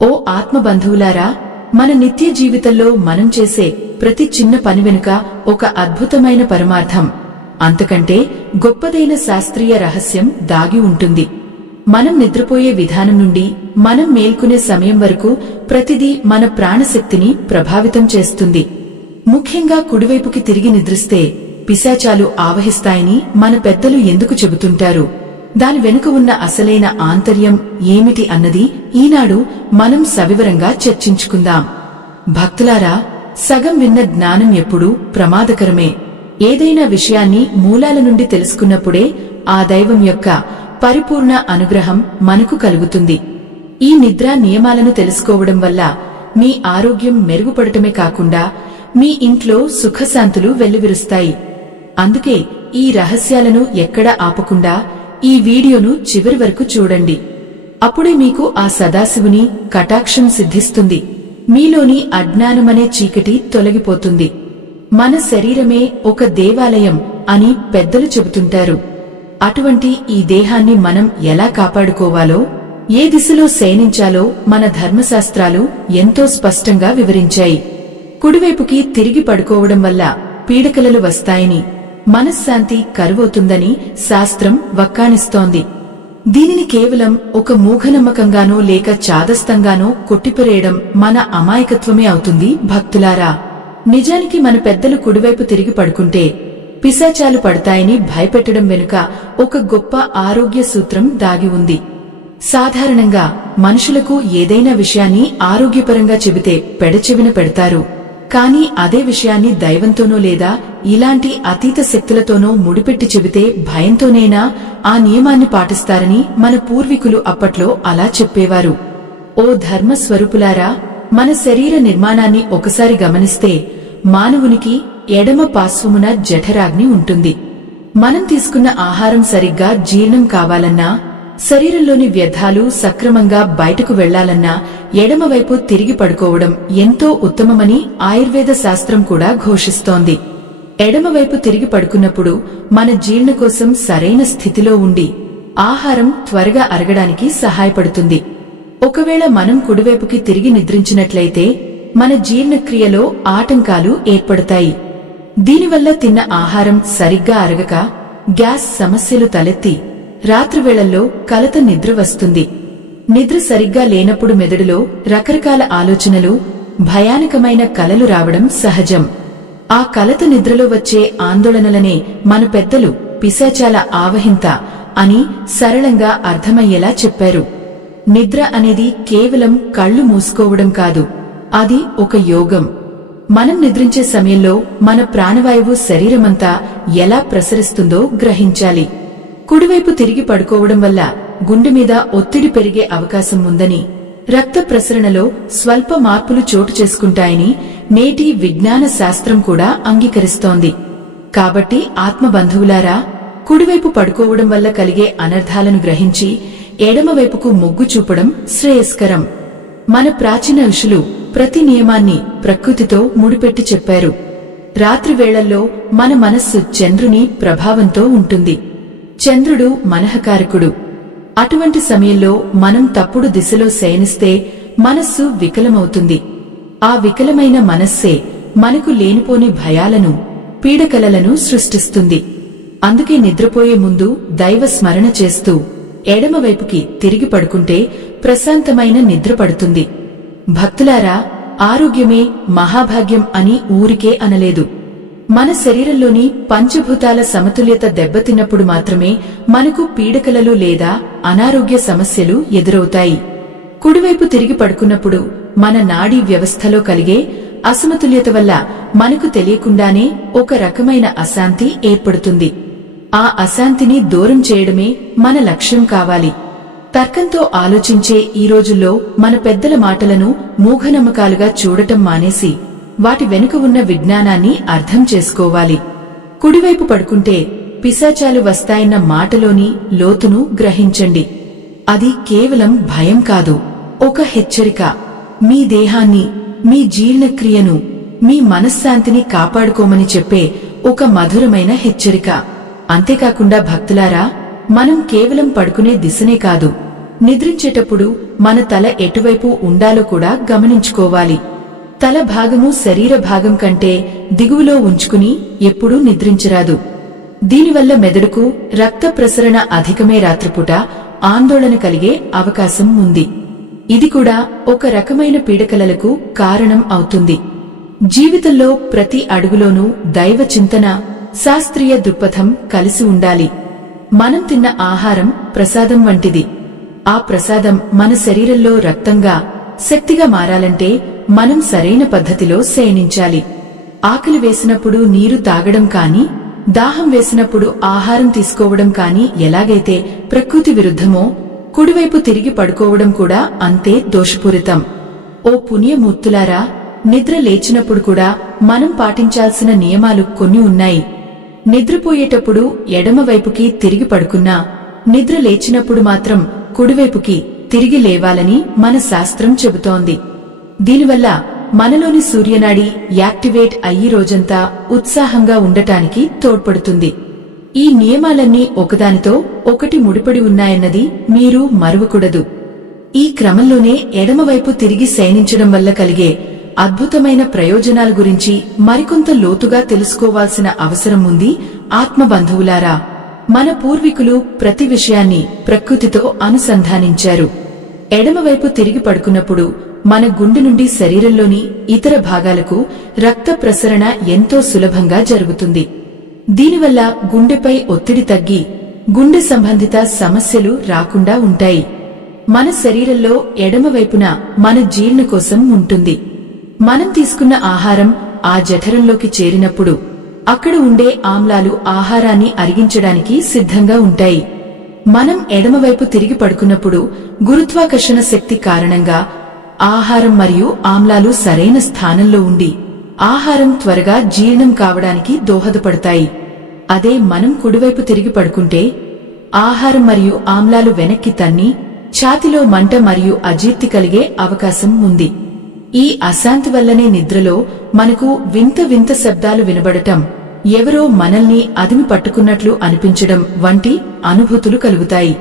ఓ ఆత్మబంధువులారా, మన నిత్య జీవితంలో మనం చేసే ప్రతి చిన్న పని వెనుక ఒక అద్భుతమైన పరమార్థం, అంతకంటే గొప్పదైన శాస్త్రీయ రహస్యం దాగి ఉంటుంది. మనం నిద్రపోయే విధానం నుండి మనం మేల్కొనే సమయం వరకు ప్రతిదీ మన ప్రాణశక్తిని ప్రభావితం చేస్తుంది. ముఖ్యంగా కుడివైపుకి తిరిగి నిద్రిస్తే పిశాచాలు ఆవహిస్తాయని మన పెద్దలు ఎందుకు చెబుతుంటారు? దాని వెనుక ఉన్న అసలైన ఆంతర్యం ఏమిటి అన్నది ఈనాడు మనం సవివరంగా చర్చించుకుందాం. భక్తులారా, సగం విన్న జ్ఞానం ఎప్పుడూ ప్రమాదకరమే. ఏదైనా విషయాన్ని మూలాల నుండి తెలుసుకున్నప్పుడే ఆ దైవం యొక్క పరిపూర్ణ అనుగ్రహం మనకు కలుగుతుంది. ఈ నిద్రా నియమాలను తెలుసుకోవడం వల్ల మీ ఆరోగ్యం మెరుగుపడటమే కాకుండా మీ ఇంట్లో సుఖశాంతులు వెల్లివిరుస్తాయి. అందుకే ఈ రహస్యాలను ఎక్కడా ఆపకుండా ఈ వీడియోను చివరి వరకు చూడండి. అప్పుడే మీకు ఆ సదాశివుని కటాక్షం సిద్ధిస్తుంది. మీలోని అజ్ఞానమనే చీకటి తొలగిపోతుంది. మన శరీరమే ఒక దేవాలయం అని పెద్దలు చెబుతుంటారు. అటువంటి ఈ దేహాన్ని మనం ఎలా కాపాడుకోవాలో, ఏ దిశలో శయనించాలో మన ధర్మశాస్త్రాలు ఎంతో స్పష్టంగా వివరించాయి. కుడివైపుకి తిరిగి పడుకోవడం వల్ల పీడకలలు వస్తాయని, మనశ్శాంతి కరువవుతుందని శాస్త్రం వక్కాణిస్తోంది. దీనిని కేవలం ఒక మూఢనమ్మకంగానో లేక చాదస్తంగానో కొట్టిపరేయడం మన అమాయకత్వమే అవుతుంది. భక్తులారా, నిజానికి మన పెద్దలు కుడివైపు తిరిగి పడుకుంటే పిశాచాలు పడతాయని భయపెట్టడం వెనుక ఒక గొప్ప ఆరోగ్య సూత్రం దాగి ఉంది. సాధారణంగా మనుషులకు ఏదైనా విషయాన్ని ఆరోగ్యపరంగా చెబితే పెడచెవిన పెడతారు. కానీ అదే విషయాన్ని దైవంతోనో లేదా ఇలాంటి అతీత శక్తులతోనో ముడిపెట్టి చెబితే భయంతోనేనా ఆ నియమాన్ని పాటిస్తారని మన పూర్వీకులు అప్పట్లో అలా చెప్పేవారు. ఓ ధర్మస్వరూపులారా, మన శరీర నిర్మాణాన్ని ఒకసారి గమనిస్తే మానవునికి ఎడమ పార్శ్వమున జఠరాగ్ని ఉంటుంది. మనం తీసుకున్న ఆహారం సరిగ్గా జీర్ణం కావాలన్నా, శరీరంలోని వ్యర్థాలు సక్రమంగా బయటకు వెళ్లాలన్నా ఎడమవైపు తిరిగి పడుకోవడం ఎంతో ఉత్తమమని ఆయుర్వేద శాస్త్రం కూడా ఘోషిస్తోంది. ఎడమవైపు తిరిగి పడుకున్నప్పుడు మన జీర్ణకోశం సరైన స్థితిలో ఉండి ఆహారం త్వరగా అరగడానికి సహాయపడుతుంది. ఒకవేళ మనం కుడివైపుకి తిరిగి నిద్రించినట్లయితే మన జీర్ణక్రియలో ఆటంకాలు ఏర్పడతాయి. దీనివల్ల తిన్న ఆహారం సరిగ్గా అరగక గ్యాస్ సమస్యలు తలెత్తి రాత్రివేళల్లో కలత నిద్ర వస్తుంది. నిద్ర సరిగ్గా లేనప్పుడు మెదడులో రకరకాల ఆలోచనలు, భయానకమైన కలలు రావడం సహజం. ఆ కలత నిద్రలో వచ్చే ఆందోళనలనే మన పెద్దలు పిశాచాల ఆవహింత అని సరళంగా అర్థమయ్యేలా చెప్పారు. నిద్ర అనేది కేవలం కళ్ళు మూసుకోవడం కాదు, అది ఒక యోగం. మనం నిద్రించే సమయంలో మన ప్రాణవాయువు శరీరమంతా ఎలా ప్రసరిస్తుందో గ్రహించాలి. కుడివైపు తిరిగి పడుకోవడం వల్ల గుండె మీద ఒత్తిడి పెరిగే అవకాశం ఉందని, రక్త ప్రసరణలో స్వల్ప మార్పులు చోటు చేసుకుంటాయని నేటి విజ్ఞాన శాస్త్రం కూడా అంగీకరిస్తోంది. కాబట్టి ఆత్మబంధువులారా, కుడివైపు పడుకోవడం వల్ల కలిగే అనర్థాలను గ్రహించి ఎడమవైపుకు మొగ్గు చూపడం శ్రేయస్కరం. మన ప్రాచీన ఋషులు ప్రతి నియమాన్ని ప్రకృతితో ముడిపెట్టి చెప్పారు. రాత్రి వేళల్లో మన మనస్సు చంద్రుని ప్రభావంతో ఉంటుంది. చంద్రుడు మనఃకారకుడు. అటువంటి సమయంలో మనం తప్పుడు దిశలో శయనిస్తే మనస్సు వికలమవుతుంది. ఆ వికలమైన మనస్సే మనకు లేనిపోని భయాలను, పీడకలలను సృష్టిస్తుంది. అందుకే నిద్రపోయే ముందు దైవ స్మరణ చేస్తూ ఎడమవైపుకి తిరిగి పడుకుంటే ప్రశాంతమైన నిద్ర పడుతుంది. భక్తులారా, ఆరోగ్యమే మహాభాగ్యం అని ఊరికే అనలేదు. మన శరీరంలోని పంచభూతాల సమతుల్యత దెబ్బతిన్నప్పుడు మాత్రమే మనకు పీడకలలు లేదా అనారోగ్య సమస్యలు ఎదురవుతాయి. కుడివైపు తిరిగి పడుకున్నప్పుడు మన నాడీ వ్యవస్థలో కలిగే అసమతుల్యత వల్ల మనకు తెలియకుండానే ఒక రకమైన అశాంతి ఏర్పడుతుంది. ఆ అశాంతిని దూరం చేయడమే మన లక్ష్యం కావాలి. తర్కంతో ఆలోచించే ఈ రోజుల్లో మన పెద్దల మాటలను మూఢనమ్మకాలుగా చూడటం మానేసి వాటి వెనుక ఉన్న విజ్ఞానాన్ని అర్థం చేసుకోవాలి. కుడివైపు పడుకుంటే పిశాచాలు వస్తాయన్న మాటలోని లోతును గ్రహించండి. అది కేవలం భయం కాదు, ఒక హెచ్చరిక. మీ దేహాన్ని, మీ జీర్ణక్రియను, మీ మనశ్శాంతిని కాపాడుకోమని చెప్పే ఒక మధురమైన హెచ్చరిక. అంతేకాకుండా భక్తులారా, మనం కేవలం పడుకునే దిశనే కాదు, నిద్రించేటప్పుడు మన తల ఎటువైపు ఉండాలో కూడా గమనించుకోవాలి. తల భాగము శరీర భాగం కంటే దిగువలో ఉంచుకుని ఎప్పుడూ నిద్రించరాదు. దీనివల్ల మెదడుకు రక్త ప్రసరణ అధికమే రాత్రిపూట ఆందోళన కలిగే అవకాశం ఉంది. ఇది కూడా ఒక రకమైన పీడకలలకు కారణం అవుతుంది. జీవితంలో ప్రతి అడుగులోనూ దైవ చింతన, శాస్త్రీయ దృక్పథం కలిసి ఉండాలి. మనం తిన్న ఆహారం ప్రసాదం వంటిది. ఆ ప్రసాదం మన శరీరంలో రక్తంగా, శక్తిగా మారాలంటే మనం సరైన పద్ధతిలో శయనించాలి. ఆకలి వేసినప్పుడు నీరు తాగడం కానీ, దాహం వేసినప్పుడు ఆహారం తీసుకోవడం కానీ ఎలాగైతే ప్రకృతి విరుద్ధమో, కుడివైపు తిరిగి పడుకోవడం కూడా అంతే దోషపూరితం. ఓ పుణ్యమూర్తులారా, నిద్ర లేచినప్పుడు కూడా మనం పాటించాల్సిన నియమాలు కొన్ని ఉన్నాయి. నిద్రపోయేటప్పుడు ఎడమవైపుకి తిరిగి పడుకున్నా, నిద్ర లేచినప్పుడు మాత్రం కుడివైపుకి తిరిగి లేవాలని మన శాస్త్రం చెబుతోంది. దీనివల్ల మనలోని సూర్యనాడి యాక్టివేట్ అయ్యి రోజంతా ఉత్సాహంగా ఉండటానికి తోడ్పడుతుంది. ఈ నియమాలన్నీ ఒకదానితో ఒకటి ముడిపడి ఉన్నాయన్నది మీరు మరువకూడదు. ఈ క్రమంలోనే ఎడమవైపు తిరిగి శయనించడం వల్ల కలిగే అద్భుతమైన ప్రయోజనాల గురించి మరికొంత లోతుగా తెలుసుకోవాల్సిన అవసరం ఉంది. ఆత్మబంధువులారా, మన పూర్వీకులు ప్రతి విషయాన్ని ప్రకృతితో అనుసంధానించారు. ఎడమవైపు తిరిగి పడుకున్నప్పుడు మన గుండె నుండి శరీరంలోని ఇతర భాగాలకు రక్త ప్రసరణ ఎంతో సులభంగా జరుగుతుంది. దీనివల్ల గుండెపై ఒత్తిడి తగ్గి గుండె సంబంధిత సమస్యలు రాకుండా ఉంటాయి. మన శరీరంలో ఎడమవైపున మన జీర్ణకోశం ఉంటుంది. మనం తీసుకున్న ఆహారం ఆ జఠరంలోకి చేరినప్పుడు అక్కడ ఉండే ఆమ్లాలు ఆహారాన్ని అరిగించడానికి సిద్ధంగా ఉంటాయి. మనం ఎడమవైపు తిరిగి పడుకున్నప్పుడు గురుత్వాకర్షణ శక్తి కారణంగా ఆహారం మరియు ఆమ్లాలు సరైన స్థానంలో ఉండి ఆహారం త్వరగా జీర్ణం కావడానికి దోహదపడతాయి. అదే మనం కుడివైపు తిరిగి పడుకుంటే ఆహారం మరియు ఆమ్లాలు వెనక్కి తన్ని ఛాతిలో మంట మరియు అజీర్తి కలిగే అవకాశం ఉంది. ఈ అశాంతి వల్లనే నిద్రలో మనకు వింత వింత శబ్దాలు వినబడటం, ఎవరో మనల్ని అదిమి పట్టుకున్నట్లు అనిపించడం వంటి అనుభూతులు కలుగుతాయి.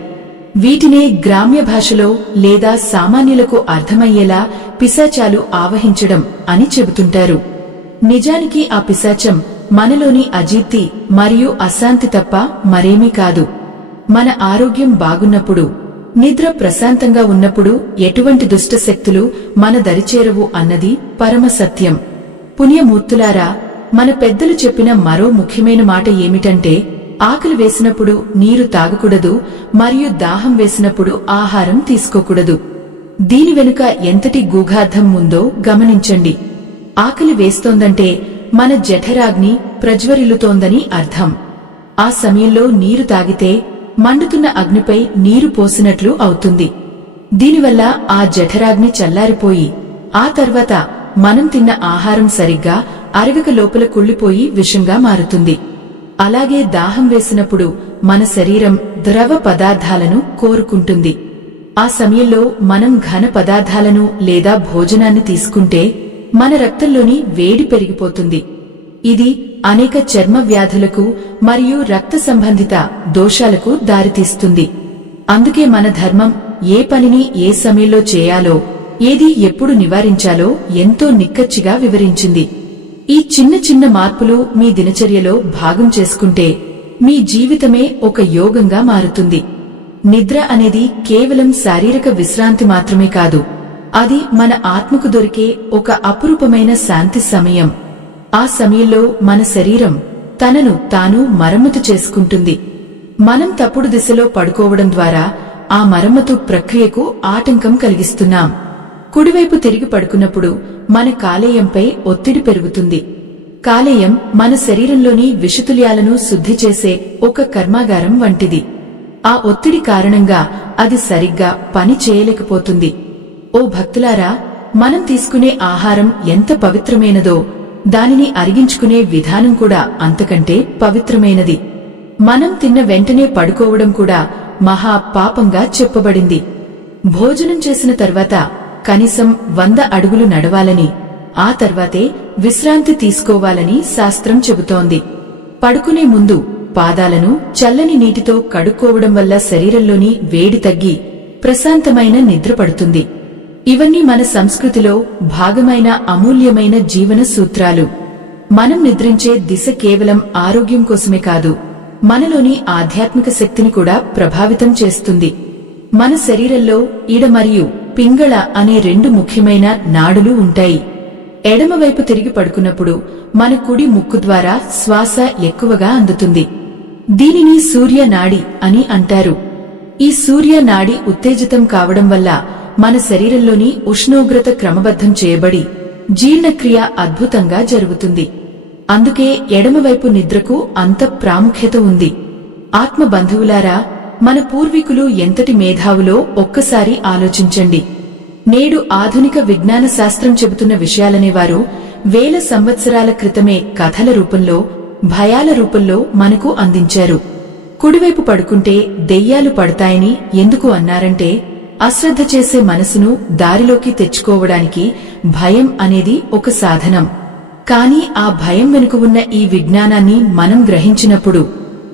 వీటినే గ్రామ్య భాషలో లేదా సామాన్యులకు అర్థమయ్యేలా పిశాచాలు ఆవహించడం అని చెబుతుంటారు. నిజానికి ఆ పిశాచం మనలోని అజీర్తి మరియు అశాంతి తప్ప మరేమీ కాదు. మన ఆరోగ్యం బాగున్నప్పుడు, నిద్ర ప్రశాంతంగా ఉన్నప్పుడు ఎటువంటి దుష్ట శక్తులు మన దరిచేరవు అన్నది పరమ సత్యం. పుణ్యమూర్తులారా, మన పెద్దలు చెప్పిన మరో ముఖ్యమైన మాట ఏమిటంటే, ఆకలి వేసినప్పుడు నీరు తాగకూడదు మరియు దాహం వేసినప్పుడు ఆహారం తీసుకోకూడదు. దీని వెనుక ఎంతటి గూఢార్థం ఉందో గమనించండి. ఆకలి వేస్తోందంటే మన జఠరాగ్ని ప్రజ్వరిల్లుతోందని అర్థం. ఆ సమయంలో నీరు తాగితే మండుతున్న అగ్నిపై నీరు పోసినట్లు అవుతుంది. దీనివల్ల ఆ జఠరాగ్ని చల్లారిపోయి ఆ తర్వాత మనం తిన్న ఆహారం సరిగ్గా అరగక లోపల కుళ్ళిపోయి విషంగా మారుతుంది. అలాగే దాహం వేసినప్పుడు మన శరీరం ద్రవ పదార్థాలను కోరుకుంటుంది. ఆ సమయంలో మనం ఘన పదార్థాలను లేదా భోజనాన్ని తీసుకుంటే మన రక్తంలోని వేడి పెరిగిపోతుంది. ఇది అనేక చర్మ వ్యాధులకు మరియు రక్త సంబంధిత దోషాలకు దారితీస్తుంది. అందుకే మన ధర్మం ఏ పనిని ఏ సమయంలో చేయాలో, ఏది ఎప్పుడు నివారించాలో ఎంతో నిక్కచ్చిగా వివరించింది. ఈ చిన్న చిన్న మార్పులు మీ దినచర్యలో భాగం చేసుకుంటే మీ జీవితమే ఒక యోగంగా మారుతుంది. నిద్ర అనేది కేవలం శారీరక విశ్రాంతి మాత్రమే కాదు, అది మన ఆత్మకు దొరికే ఒక అపురూపమైన శాంతి సమయం. ఆ సమయంలో మన శరీరం తనను తాను మరమ్మతు చేసుకుంటుంది. మనం తప్పుడు దిశలో పడుకోవడం ద్వారా ఆ మరమ్మతు ప్రక్రియకు ఆటంకం కలిగిస్తున్నాం. కుడివైపు తిరిగి పడుకున్నప్పుడు మన కాలేయంపై ఒత్తిడి పెరుగుతుంది. కాలేయం మన శరీరంలోని విషతుల్యాలను శుద్ధి చేసే ఒక కర్మాగారం వంటిది. ఆ ఒత్తిడి కారణంగా అది సరిగ్గా పని చేయలేకపోతుంది. ఓ భక్తులారా, మనం తీసుకునే ఆహారం ఎంత పవిత్రమైనదో దానిని అరిగించుకునే విధానం కూడా అంతకంటే పవిత్రమైనది. మనం తిన్న వెంటనే పడుకోవడం కూడా మహా పాపంగా చెప్పబడింది. భోజనం చేసిన తర్వాత కనీసం 100 అడుగులు నడవాలని, ఆ తర్వాతే విశ్రాంతి తీసుకోవాలని శాస్త్రం చెబుతోంది. పడుకునే ముందు పాదాలను చల్లని నీటితో కడుక్కోవడం వల్ల శరీరంలోని వేడి తగ్గి ప్రశాంతమైన నిద్ర పడుతుంది. ఇవన్నీ మన సంస్కృతిలో భాగమైన అమూల్యమైన జీవన సూత్రాలు. మనం నిద్రించే దిశ కేవలం ఆరోగ్యం కోసమే కాదు, మనలోని ఆధ్యాత్మిక శక్తిని కూడా ప్రభావితం చేస్తుంది. మన శరీరంలో ఇడ మరియు పింగళ అనే రెండు ముఖ్యమైన నాడులు ఉంటాయి. ఎడమవైపు తిరిగి పడుకున్నప్పుడు మన కుడి ముక్కు ద్వారా శ్వాస ఎక్కువగా అందుతుంది. దీనిని సూర్య నాడి అని అంటారు. ఈ సూర్య నాడి ఉత్తేజితం కావడం వల్ల మన శరీరంలోని ఉష్ణోగ్రత క్రమబద్ధం చేయబడి జీర్ణక్రియ అద్భుతంగా జరుగుతుంది. అందుకే ఎడమవైపు నిద్రకు అంత ప్రాముఖ్యత ఉంది. ఆత్మ బంధువులారా, మన పూర్వీకులు ఎంతటి మేధావులో ఒక్కసారి ఆలోచించండి. నేడు ఆధునిక విజ్ఞాన శాస్త్రం చెబుతున్న విషయాలనేవారు వేల సంవత్సరాల క్రితమే కథల రూపంలో, భయాల రూపంలో మనకు అందించారు. కుడివైపు పడుకుంటే దెయ్యాలు పడతాయని ఎందుకు అన్నారంటే, అశ్రద్ధ చేసే మనసును దారిలోకి తెచ్చుకోవడానికి భయం అనేది ఒక సాధనం. కాని ఆ భయం వెనుక ఉన్న ఈ విజ్ఞానాన్ని మనం గ్రహించినప్పుడు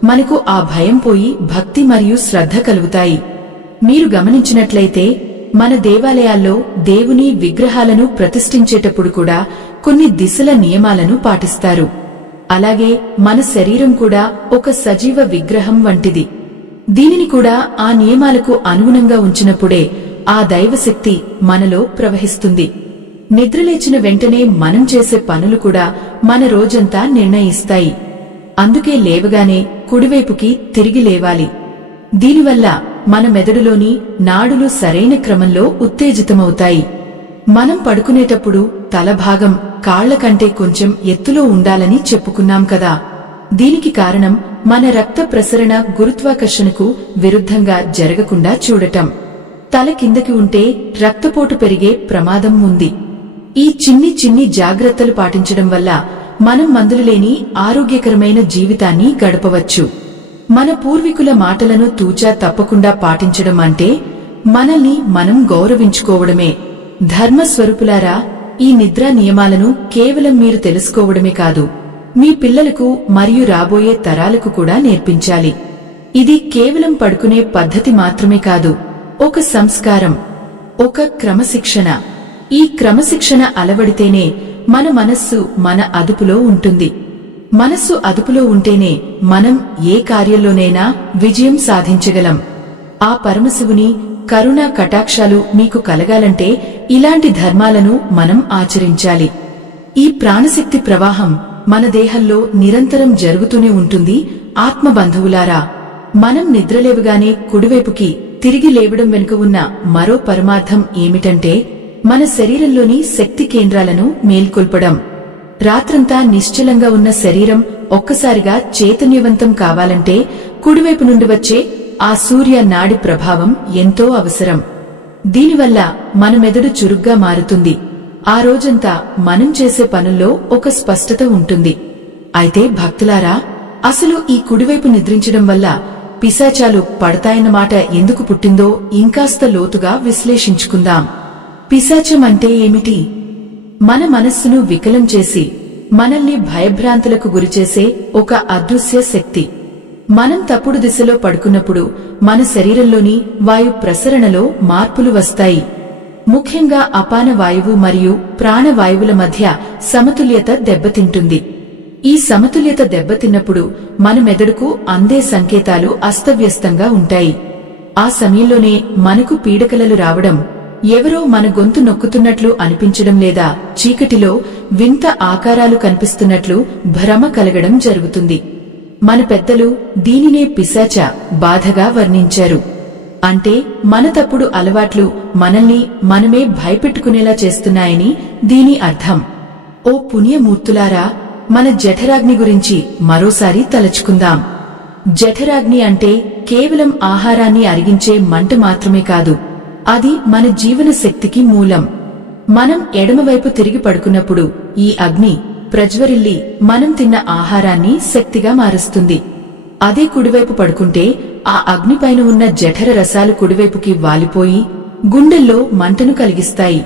మనకు ఆ భయం పోయి భక్తి మరియు శ్రద్ధ కలుగుతాయి. మీరు గమనించినట్లయితే మన దేవాలయాల్లో దేవుని విగ్రహాలను ప్రతిష్ఠించేటప్పుడు కూడా కొన్ని దిశల నియమాలను పాటిస్తారు. అలాగే మన శరీరం కూడా ఒక సజీవ విగ్రహం వంటిది. దీనిని కూడా ఆ నియమాలకు అనుగుణంగా ఉంచినప్పుడే ఆ దైవశక్తి మనలో ప్రవహిస్తుంది. నిద్రలేచిన వెంటనే మనం చేసే పనులు కూడా మన రోజంతా నిర్ణయిస్తాయి. అందుకే లేవగానే కుడివైపుకి తిరిగి లేవాలి. దీనివల్ల మన మెదడులోని నాడులు సరైన క్రమంలో ఉత్తేజితమవుతాయి. మనం పడుకునేటప్పుడు తల భాగం కాళ్ల కంటే కొంచెం ఎత్తులో ఉండాలని చెప్పుకున్నాం కదా. దీనికి కారణం మన రక్త ప్రసరణ గురుత్వాకర్షణకు విరుద్ధంగా జరగకుండా చూడటం. తల కిందకి ఉంటే రక్తపోటు పెరిగే ప్రమాదం ఉంది. ఈ చిన్ని చిన్ని జాగ్రత్తలు పాటించడం వల్ల మనం మందులు లేని ఆరోగ్యకరమైన జీవితాన్ని గడపవచ్చు. మన పూర్వీకుల మాటలను తూచా తప్పకుండా పాటించడం అంటే మనల్ని మనం గౌరవించుకోవడమే. ధర్మస్వరూపులారా, ఈ నిద్రా నియమాలను కేవలం మీరు తెలుసుకోవడమే కాదు, మీ పిల్లలకు మరియు రాబోయే తరాలకు కూడా నేర్పించాలి. ఇది కేవలం పడుకునే పద్ధతి మాత్రమే కాదు, ఒక సంస్కారం, ఒక క్రమశిక్షణ. ఈ క్రమశిక్షణ అలవడితేనే మన మనస్సు మన అదుపులో ఉంటుంది. మనస్సు అదుపులో ఉంటేనే మనం ఏ కార్యంలోనైనా విజయం సాధించగలం. ఆ పరమశివుని కరుణా కటాక్షాలు మీకు కలగాలంటే ఇలాంటి ధర్మాలను మనం ఆచరించాలి. ఈ ప్రాణశక్తి ప్రవాహం మన దేహంలో నిరంతరం జరుగుతూనే ఉంటుంది. ఆత్మబంధువులారా, మనం నిద్రలేవగానే కుడివైపుకి తిరిగి లేవడం వెనుక ఉన్న మరో పరమార్థం ఏమిటంటే మన శరీరంలోని శక్తి కేంద్రాలను మేల్కొల్పడం. రాత్రంతా నిశ్చలంగా ఉన్న శరీరం ఒక్కసారిగా చైతన్యవంతం కావాలంటే కుడివైపు నుండి వచ్చే ఆ సూర్య నాడి ప్రభావం ఎంతో అవసరం. దీనివల్ల మన మెదడు చురుగ్గా మారుతుంది. ఆ రోజంతా మనం చేసే పనుల్లో ఒక స్పష్టత ఉంటుంది. అయితే భక్తులారా, అసలు ఈ కుడివైపు నిద్రించడం వల్ల పిశాచాలు పడతాయన్నమాట ఎందుకు పుట్టిందో ఇంకాస్త లోతుగా విశ్లేషించుకుందాం. పిశాచం అంటే ఏమిటి? మన మనస్సును వికలం చేసి మనల్ని భయభ్రాంతులకు గురిచేసే ఒక అదృశ్య శక్తి. మనం తప్పుడు దిశలో పడుకున్నప్పుడు మన శరీరంలోని వాయు ప్రసరణలో మార్పులు వస్తాయి. ముఖ్యంగా అపాన వాయువు మరియు ప్రాణవాయువుల మధ్య సమతుల్యత దెబ్బతింటుంది. ఈ సమతుల్యత దెబ్బతిన్నప్పుడు మన మెదడుకు అందే సంకేతాలు అస్తవ్యస్తంగా ఉంటాయి. ఆ సమయంలోనే మనకు పీడకలలు రావడం, ఎవరో మన గొంతు నొక్కుతున్నట్లు అనిపించడం లేదా చీకటిలో వింత ఆకారాలు కనిపిస్తున్నట్లు భ్రమ కలగడం జరుగుతుంది. మన పెద్దలు దీనినే పిశాచ బాధగా వర్ణించారు. అంటే మన తప్పుడు అలవాట్లు మనల్ని మనమే భయపెట్టుకునేలా చేస్తున్నాయని దీని అర్థం. ఓ పుణ్యమూర్తులారా, మన జఠరాగ్ని గురించి మరోసారి తలచుకుందాం. జఠరాగ్ని అంటే కేవలం ఆహారాన్ని అరిగించే మంట మాత్రమే కాదు, అది మన జీవన శక్తికి మూలం. మనం ఎడమవైపు తిరిగి పడుకున్నప్పుడు ఈ అగ్ని ప్రజ్వరిల్లి మనం తిన్న ఆహారాన్ని శక్తిగా మారుస్తుంది. అదే కుడివైపు పడుకుంటే ఆ అగ్నిపైన ఉన్న జఠర రసాలు కుడివైపుకి వాలిపోయి గుండెల్లో మంటను కలిగిస్తాయి.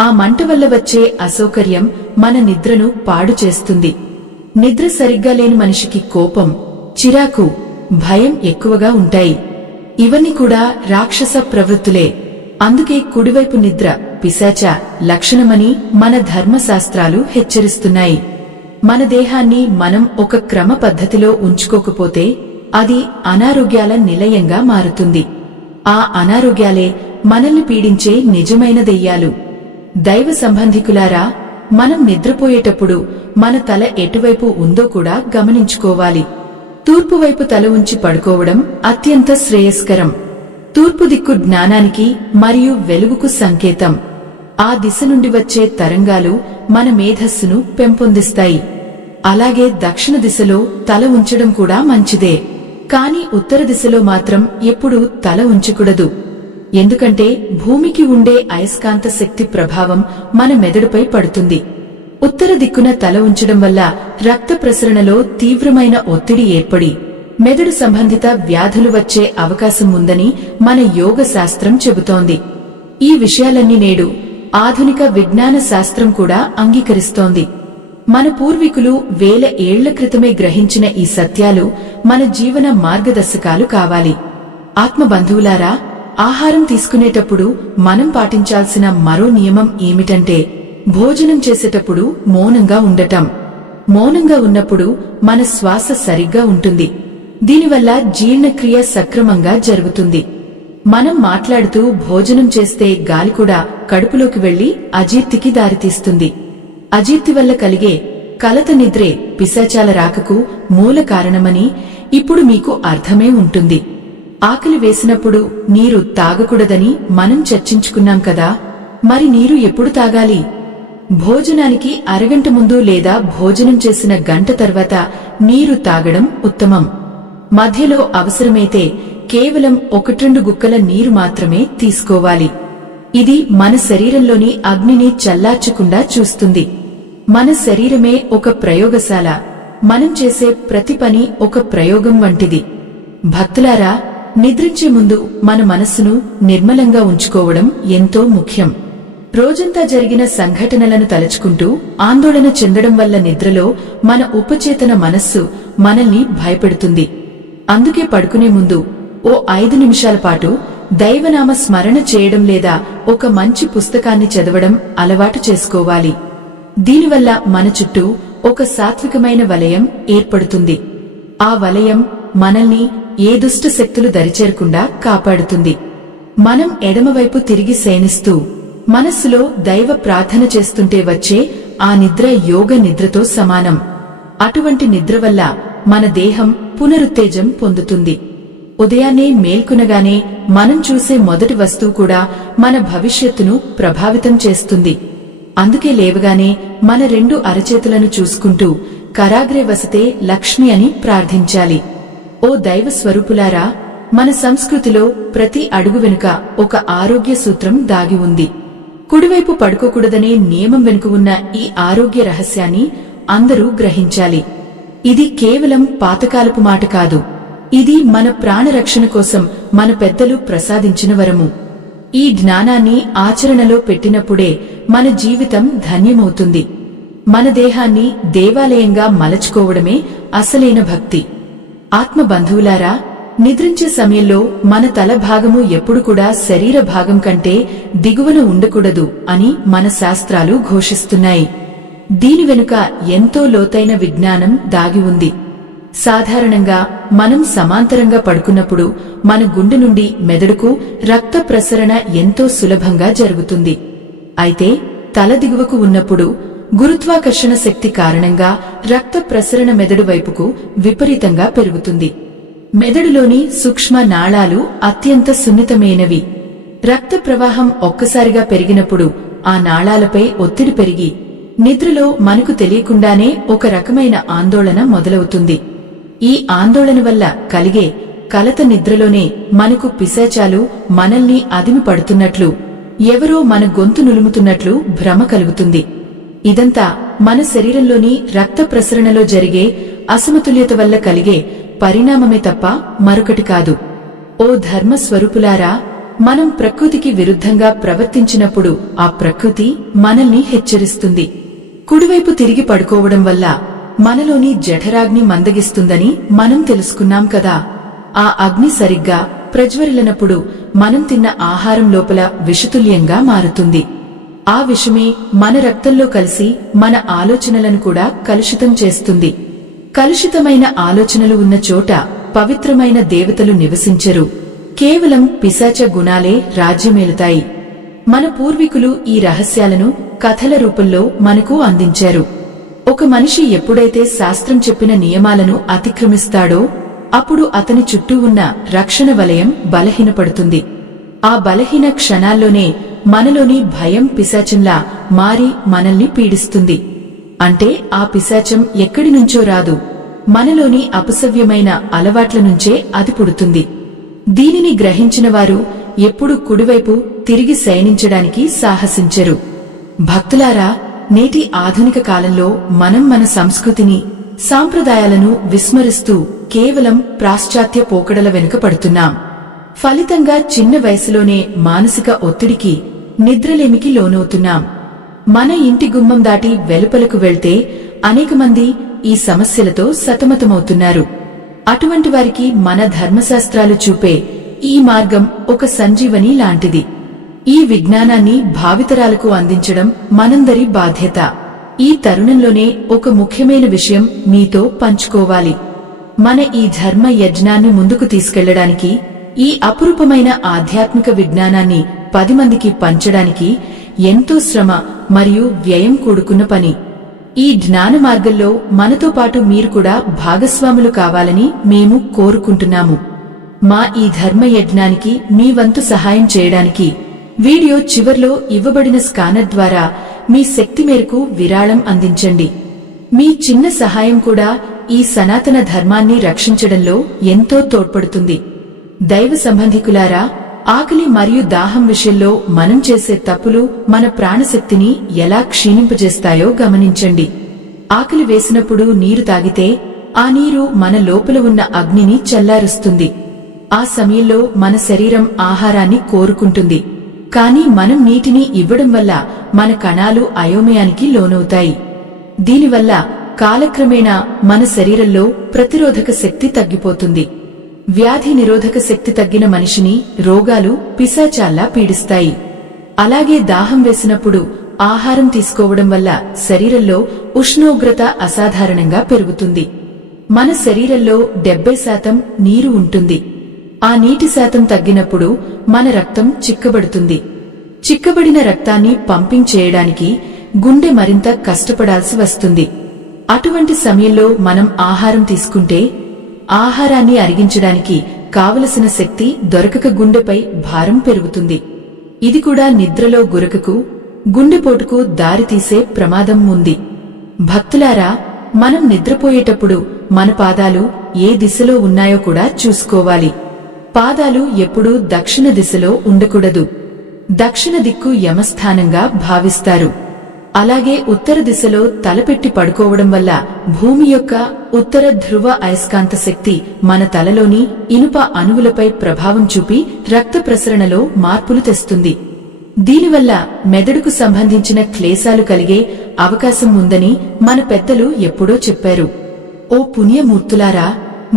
ఆ మంట వల్ల వచ్చే అసౌకర్యం మన నిద్రను పాడు చేస్తుంది. నిద్ర సరిగ్గా లేని మనిషికి కోపం, చిరాకు, భయం ఎక్కువగా ఉంటాయి. ఇవన్నీ కూడా రాక్షస ప్రవృత్తులే. అందుకే కుడివైపు నిద్ర పిశాచ లక్షణమని మన ధర్మశాస్త్రాలు హెచ్చరిస్తున్నాయి. మన దేహాన్ని మనం ఒక క్రమ పద్ధతిలో ఉంచుకోకపోతే అది అనారోగ్యాల నిలయంగా మారుతుంది. ఆ అనారోగ్యాలే మనల్ని పీడించే నిజమైన దెయ్యాలు. దైవ సంబంధికులారా, మనం నిద్రపోయేటప్పుడు మన తల ఎటువైపు ఉందో కూడా గమనించుకోవాలి. తూర్పువైపు తల ఉంచి పడుకోవడం అత్యంత శ్రేయస్కరం. తూర్పు దిక్కు జ్ఞానానికి మరియు వెలుగుకు సంకేతం. ఆ దిశ నుండి వచ్చే తరంగాలు మన మేధస్సును పెంపొందిస్తాయి. అలాగే దక్షిణ దిశలో తల ఉంచడం కూడా మంచిదే. కాని ఉత్తర దిశలో మాత్రం ఎప్పుడూ తల ఉంచకూడదు. ఎందుకంటే భూమికి ఉండే అయస్కాంత శక్తి ప్రభావం మన మెదడుపై పడుతుంది. ఉత్తర దిక్కున తల ఉంచడం వల్ల రక్త ప్రసరణలో తీవ్రమైన ఒత్తిడి ఏర్పడి మెదడు సంబంధిత వ్యాధులు వచ్చే అవకాశం ఉందని మన యోగ శాస్త్రం చెబుతోంది. ఈ విషయాలన్నీ నేడు ఆధునిక విజ్ఞాన శాస్త్రం కూడా అంగీకరిస్తోంది. మన పూర్వీకులు వేల ఏళ్ల క్రితమే గ్రహించిన ఈ సత్యాలు మన జీవన మార్గదర్శకాలు కావాలి. ఆత్మబంధువులారా, ఆహారం తీసుకునేటప్పుడు మనం పాటించాల్సిన మరో నియమం ఏమిటంటే భోజనం చేసేటప్పుడు మౌనంగా ఉండటం. మౌనంగా ఉన్నప్పుడు మన శ్వాస సరిగ్గా ఉంటుంది. దీనివల్ల జీర్ణక్రియ సక్రమంగా జరుగుతుంది. మనం మాట్లాడుతూ భోజనం చేస్తే గాలి కూడా కడుపులోకి వెళ్లి అజీర్తికి దారితీస్తుంది. అజీర్తి వల్ల కలిగే కలత నిద్రే పిశాచాల రాకకు మూల కారణమని ఇప్పుడు మీకు అర్థమే ఉంటుంది. ఆకలి వేసినప్పుడు నీరు తాగకూడదని మనం చర్చించుకున్నాం కదా. మరి నీరు ఎప్పుడు తాగాలి? భోజనానికి అరగంట ముందు లేదా భోజనం చేసిన గంట తర్వాత నీరు తాగడం ఉత్తమం. మధ్యలో అవసరమైతే కేవలం 1-2 గుక్కల నీరు మాత్రమే తీసుకోవాలి. ఇది మన శరీరంలోని అగ్నిని చల్లార్చకుండా చూస్తుంది. మన శరీరమే ఒక ప్రయోగశాల. మనం చేసే ప్రతి పని ఒక ప్రయోగం వంటిది. భక్తులారా, నిద్రించే ముందు మన మనస్సును నిర్మలంగా ఉంచుకోవడం ఎంతో ముఖ్యం. రోజంతా జరిగిన సంఘటనలను తలుచుకుంటూ ఆందోళన చెందడం వల్ల నిద్రలో మన ఉపచేతన మనస్సు మనల్ని భయపెడుతుంది. అందుకే పడుకునే ముందు ఓ 5 నిమిషాల పాటు దైవనామ స్మరణ చేయడం లేదా ఒక మంచి పుస్తకాన్ని చదవడం అలవాటు చేసుకోవాలి. దీనివల్ల మన చుట్టూ ఒక సాత్వికమైన వలయం ఏర్పడుతుంది. ఆ వలయం మనల్ని ఏ దుష్ట శక్తులు దరిచేరకుండా కాపాడుతుంది. మనం ఎడమవైపు తిరిగి శయనిస్తూ మనస్సులో దైవ ప్రార్థన చేస్తుంటే వచ్చే ఆ నిద్ర యోగ నిద్రతో సమానం. అటువంటి నిద్ర వల్ల మన దేహం పునరుత్తేజం పొందుతుంది. ఉదయాన్నే మేల్కొనగానే మనం చూసే మొదటి వస్తువు కూడా మన భవిష్యత్తును ప్రభావితం చేస్తుంది. అందుకే లేవగానే మన 2 అరచేతులను చూసుకుంటూ కరాగ్రే వసతే లక్ష్మి అని ప్రార్థించాలి. ఓ దైవ స్వరూపులారా, మన సంస్కృతిలో ప్రతి అడుగు వెనుక ఒక ఆరోగ్య సూత్రం దాగి ఉంది. కుడివైపు పడుకోకూడదనే నియమం వెనుక ఉన్న ఈ ఆరోగ్య రహస్యాన్ని అందరూ గ్రహించాలి. ఇది కేవలం పాతకాలపు మాట కాదు. ఇది మన ప్రాణరక్షణ కోసం మన పెద్దలు ప్రసాదించిన వరము. ఈ జ్ఞానాన్ని ఆచరణలో పెట్టినప్పుడే మన జీవితం ధన్యమవుతుంది. మన దేహాన్ని దేవాలయంగా మలచుకోవడమే అసలైన భక్తి. ఆత్మబంధువులారా, నిద్రించే సమయంలో మన తల భాగము ఎప్పుడు కూడా శరీర భాగం కంటే దిగువన ఉండకూడదు అని మన శాస్త్రాలు ఘోషిస్తున్నాయి. దీని వెనుక ఎంతో లోతైన విజ్ఞానం దాగి ఉంది. సాధారణంగా మనం సమాంతరంగా పడుకున్నప్పుడు మన గుండె నుండి మెదడుకు రక్త ప్రసరణ ఎంతో సులభంగా జరుగుతుంది. అయితే తల దిగువకు ఉన్నప్పుడు గురుత్వాకర్షణ శక్తి కారణంగా రక్త ప్రసరణ మెదడు వైపుకు విపరీతంగా పెరుగుతుంది. మెదడులోని సూక్ష్మ నాళాలు అత్యంత సున్నితమైనవి. రక్త ప్రవాహం ఒక్కసారిగా పెరిగినప్పుడు ఆ నాళాలపై ఒత్తిడి పెరిగి నిద్రలో మనకు తెలియకుండానే ఒక రకమైన ఆందోళన మొదలవుతుంది. ఈ ఆందోళన వల్ల కలిగే కలత నిద్రలోనే మనకు పిశాచాలు మనల్ని అదిమి పడుతున్నట్లు, ఎవరో మన గొంతు నులుముతున్నట్లు భ్రమ కలుగుతుంది. ఇదంతా మన శరీరంలోని రక్త ప్రసరణలో జరిగే అసమతుల్యత వల్ల కలిగే పరిణామమే తప్ప మరొకటి కాదు. ఓ ధర్మ స్వరూపులారా, మనం ప్రకృతికి విరుద్ధంగా ప్రవర్తించినప్పుడు ఆ ప్రకృతి మనల్ని హెచ్చరిస్తుంది. కుడివైపు తిరిగి పడుకోవడం వల్ల మనలోని జఠరాగ్ని మందగిస్తుందని మనం తెలుసుకున్నాం కదా. ఆ అగ్ని సరిగ్గా ప్రజ్వరిల్లినప్పుడు మనం తిన్న ఆహారం లోపల విషతుల్యంగా మారుతుంది. ఆ విషమే మన రక్తంలో కలిసి మన ఆలోచనలను కూడా కలుషితం చేస్తుంది. కలుషితమైన ఆలోచనలు ఉన్న చోట పవిత్రమైన దేవతలు నివసించరు. కేవలం పిశాచ గుణాలే రాజ్యమేలుతాయి. మన పూర్వీకులు ఈ రహస్యాలను కథల రూపంలో మనకు అందించారు. ఒక మనిషి ఎప్పుడైతే శాస్త్రం చెప్పిన నియమాలను అతిక్రమిస్తాడో అప్పుడు అతని చుట్టూ ఉన్న రక్షణ వలయం బలహీనపడుతుంది. ఆ బలహీన క్షణాల్లోనే మనలోని భయం పిశాచంలా మారి మనల్ని పీడిస్తుంది. అంటే ఆ పిశాచం ఎక్కడి నుంచో రాదు, మనలోని అపసవ్యమైన అలవాట్ల నుంచే అది పుడుతుంది. దీనిని గ్రహించిన వారు ఎప్పుడూ కుడివైపు తిరిగి శయనించడానికి సాహసించరు. భక్తులారా, నేటి ఆధునిక కాలంలో మనం మన సంస్కృతిని, సాంప్రదాయాలను విస్మరిస్తూ కేవలం పాశ్చాత్య పోకడల వెనుక పడుతున్నాం. ఫలితంగా చిన్న వయసులోనే మానసిక ఒత్తిడికి, నిద్రలేమికి లోనవుతున్నాం. మన ఇంటి గుమ్మం దాటి వెలుపలకు వెళ్తే అనేక మంది ఈ సమస్యలతో సతమతమవుతున్నారు. అటువంటి వారికి మన ధర్మశాస్త్రాలు చూపే ఈ మార్గం ఒక సంజీవని లాంటిది. ఈ విజ్ఞానాన్ని భావితరాలకు అందించడం మనందరి బాధ్యత. ఈ తరుణంలోనే ఒక ముఖ్యమైన విషయం మీతో పంచుకోవాలి. మన ఈ ధర్మ యజ్ఞాన్ని ముందుకు తీసుకెళ్లడానికి, ఈ అపురూపమైన ఆధ్యాత్మిక విజ్ఞానాన్ని 10 మందికి పంచడానికి ఎంతో శ్రమ మరియు వ్యయం కూడుకున్న పని. ఈ జ్ఞాన మార్గంలో మనతో పాటు మీరు కూడా భాగస్వాములు కావాలని మేము కోరుకుంటున్నాము. మా ఈ ధర్మ యజ్ఞానికి మీ వంతు సహాయం చేయడానికి వీడియో చివర్లో ఇవ్వబడిన స్కానర్ ద్వారా మీ శక్తి మేరకు విరాళం అందించండి. మీ చిన్న సహాయం కూడా ఈ సనాతన ధర్మాన్ని రక్షించడంలో ఎంతో తోడ్పడుతుంది. దైవ సంబంధికులారా, ఆకలి మరియు దాహం విషయంలో మనం చేసే తప్పులు మన ప్రాణశక్తిని ఎలా క్షీణింపజేస్తాయో గమనించండి. ఆకలి వేసినప్పుడు నీరు తాగితే ఆ నీరు మన లోపల ఉన్న అగ్నిని చల్లారుస్తుంది. ఆ సమయంలో మన శరీరం ఆహారాన్ని కోరుకుంటుంది. కాని మనం నీటిని ఇవ్వడం వల్ల మన కణాలు అయోమయానికి లోనవుతాయి. దీనివల్ల కాలక్రమేణా మన శరీరంలో ప్రతిరోధక శక్తి తగ్గిపోతుంది. వ్యాధి నిరోధక శక్తి తగ్గిన మనిషిని రోగాలు పిశాచాల్లా పీడిస్తాయి. అలాగే దాహం వేసినప్పుడు ఆహారం తీసుకోవడం వల్ల శరీరంలో ఉష్ణోగ్రత అసాధారణంగా పెరుగుతుంది. మన శరీరంలో 70% నీరు ఉంటుంది. ఆ నీటి శాతం తగ్గినప్పుడు మన రక్తం చిక్కబడుతుంది. చిక్కబడిన రక్తాన్ని పంపింగ్ చేయడానికి గుండె మరింత కష్టపడాల్సి వస్తుంది. అటువంటి సమయంలో మనం ఆహారం తీసుకుంటే ఆహారాన్ని అరిగించడానికి కావలసిన శక్తి దొరకక గుండెపై భారం పెరుగుతుంది. ఇది కూడా నిద్రలో గురకకు, గుండెపోటుకు దారితీసే ప్రమాదం ఉంది. భక్తులారా, మనం నిద్రపోయేటప్పుడు మన పాదాలు ఏ దిశలో ఉన్నాయో కూడా చూసుకోవాలి. పాదాలు ఎప్పుడూ దక్షిణ దిశలో ఉండకూడదు. దక్షిణ దిక్కు యమస్థానంగా భావిస్తారు. అలాగే ఉత్తర దిశలో తలపెట్టి పడుకోవడం వల్ల భూమి యొక్క ఉత్తర ధ్రువ అయస్కాంత శక్తి మన తలలోని ఇనుప అణువులపై ప్రభావం చూపి రక్త ప్రసరణలో మార్పులు తెస్తుంది. దీనివల్ల మెదడుకు సంబంధించిన క్లేశాలు కలిగే అవకాశం ఉందని మన పెద్దలు ఎప్పుడో చెప్పారు. ఓ పుణ్యమూర్తులారా,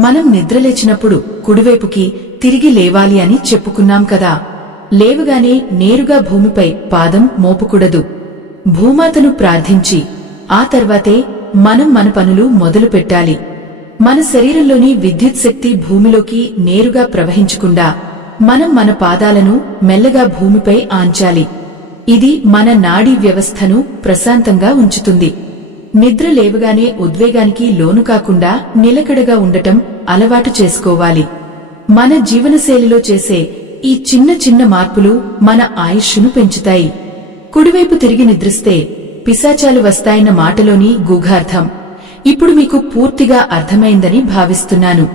మనం నిద్రలేచినప్పుడు కుడివైపుకి తిరిగి లేవాలి అని చెప్పుకున్నాం కదా. లేవగానే నేరుగా భూమిపై పాదం మోపకూడదు. భూమాతను ప్రార్థించి ఆ తర్వాతే మనం మన పనులు మొదలు పెట్టాలి. మన శరీరంలోని విద్యుత్ శక్తి భూమిలోకి నేరుగా ప్రవహించకుండా మనం మన పాదాలను మెల్లగా భూమిపై ఆంచాలి. ఇది మన నాడీ వ్యవస్థను ప్రశాంతంగా ఉంచుతుంది. నిద్ర లేవగానే ఉద్వేగానికి లోను కాకుండా నిలకడగా ఉండటం అలవాటు చేసుకోవాలి. మన జీవనశైలిలో చేసే ఈ చిన్న చిన్న మార్పులు మన ఆయుష్ను పెంచుతాయి. కుడివైపు తిరిగి నిద్రిస్తే పిశాచాలు వస్తాయన్న మాటలోని గూఢార్థం ఇప్పుడు మీకు పూర్తిగా అర్థమైందని భావిస్తున్నాను.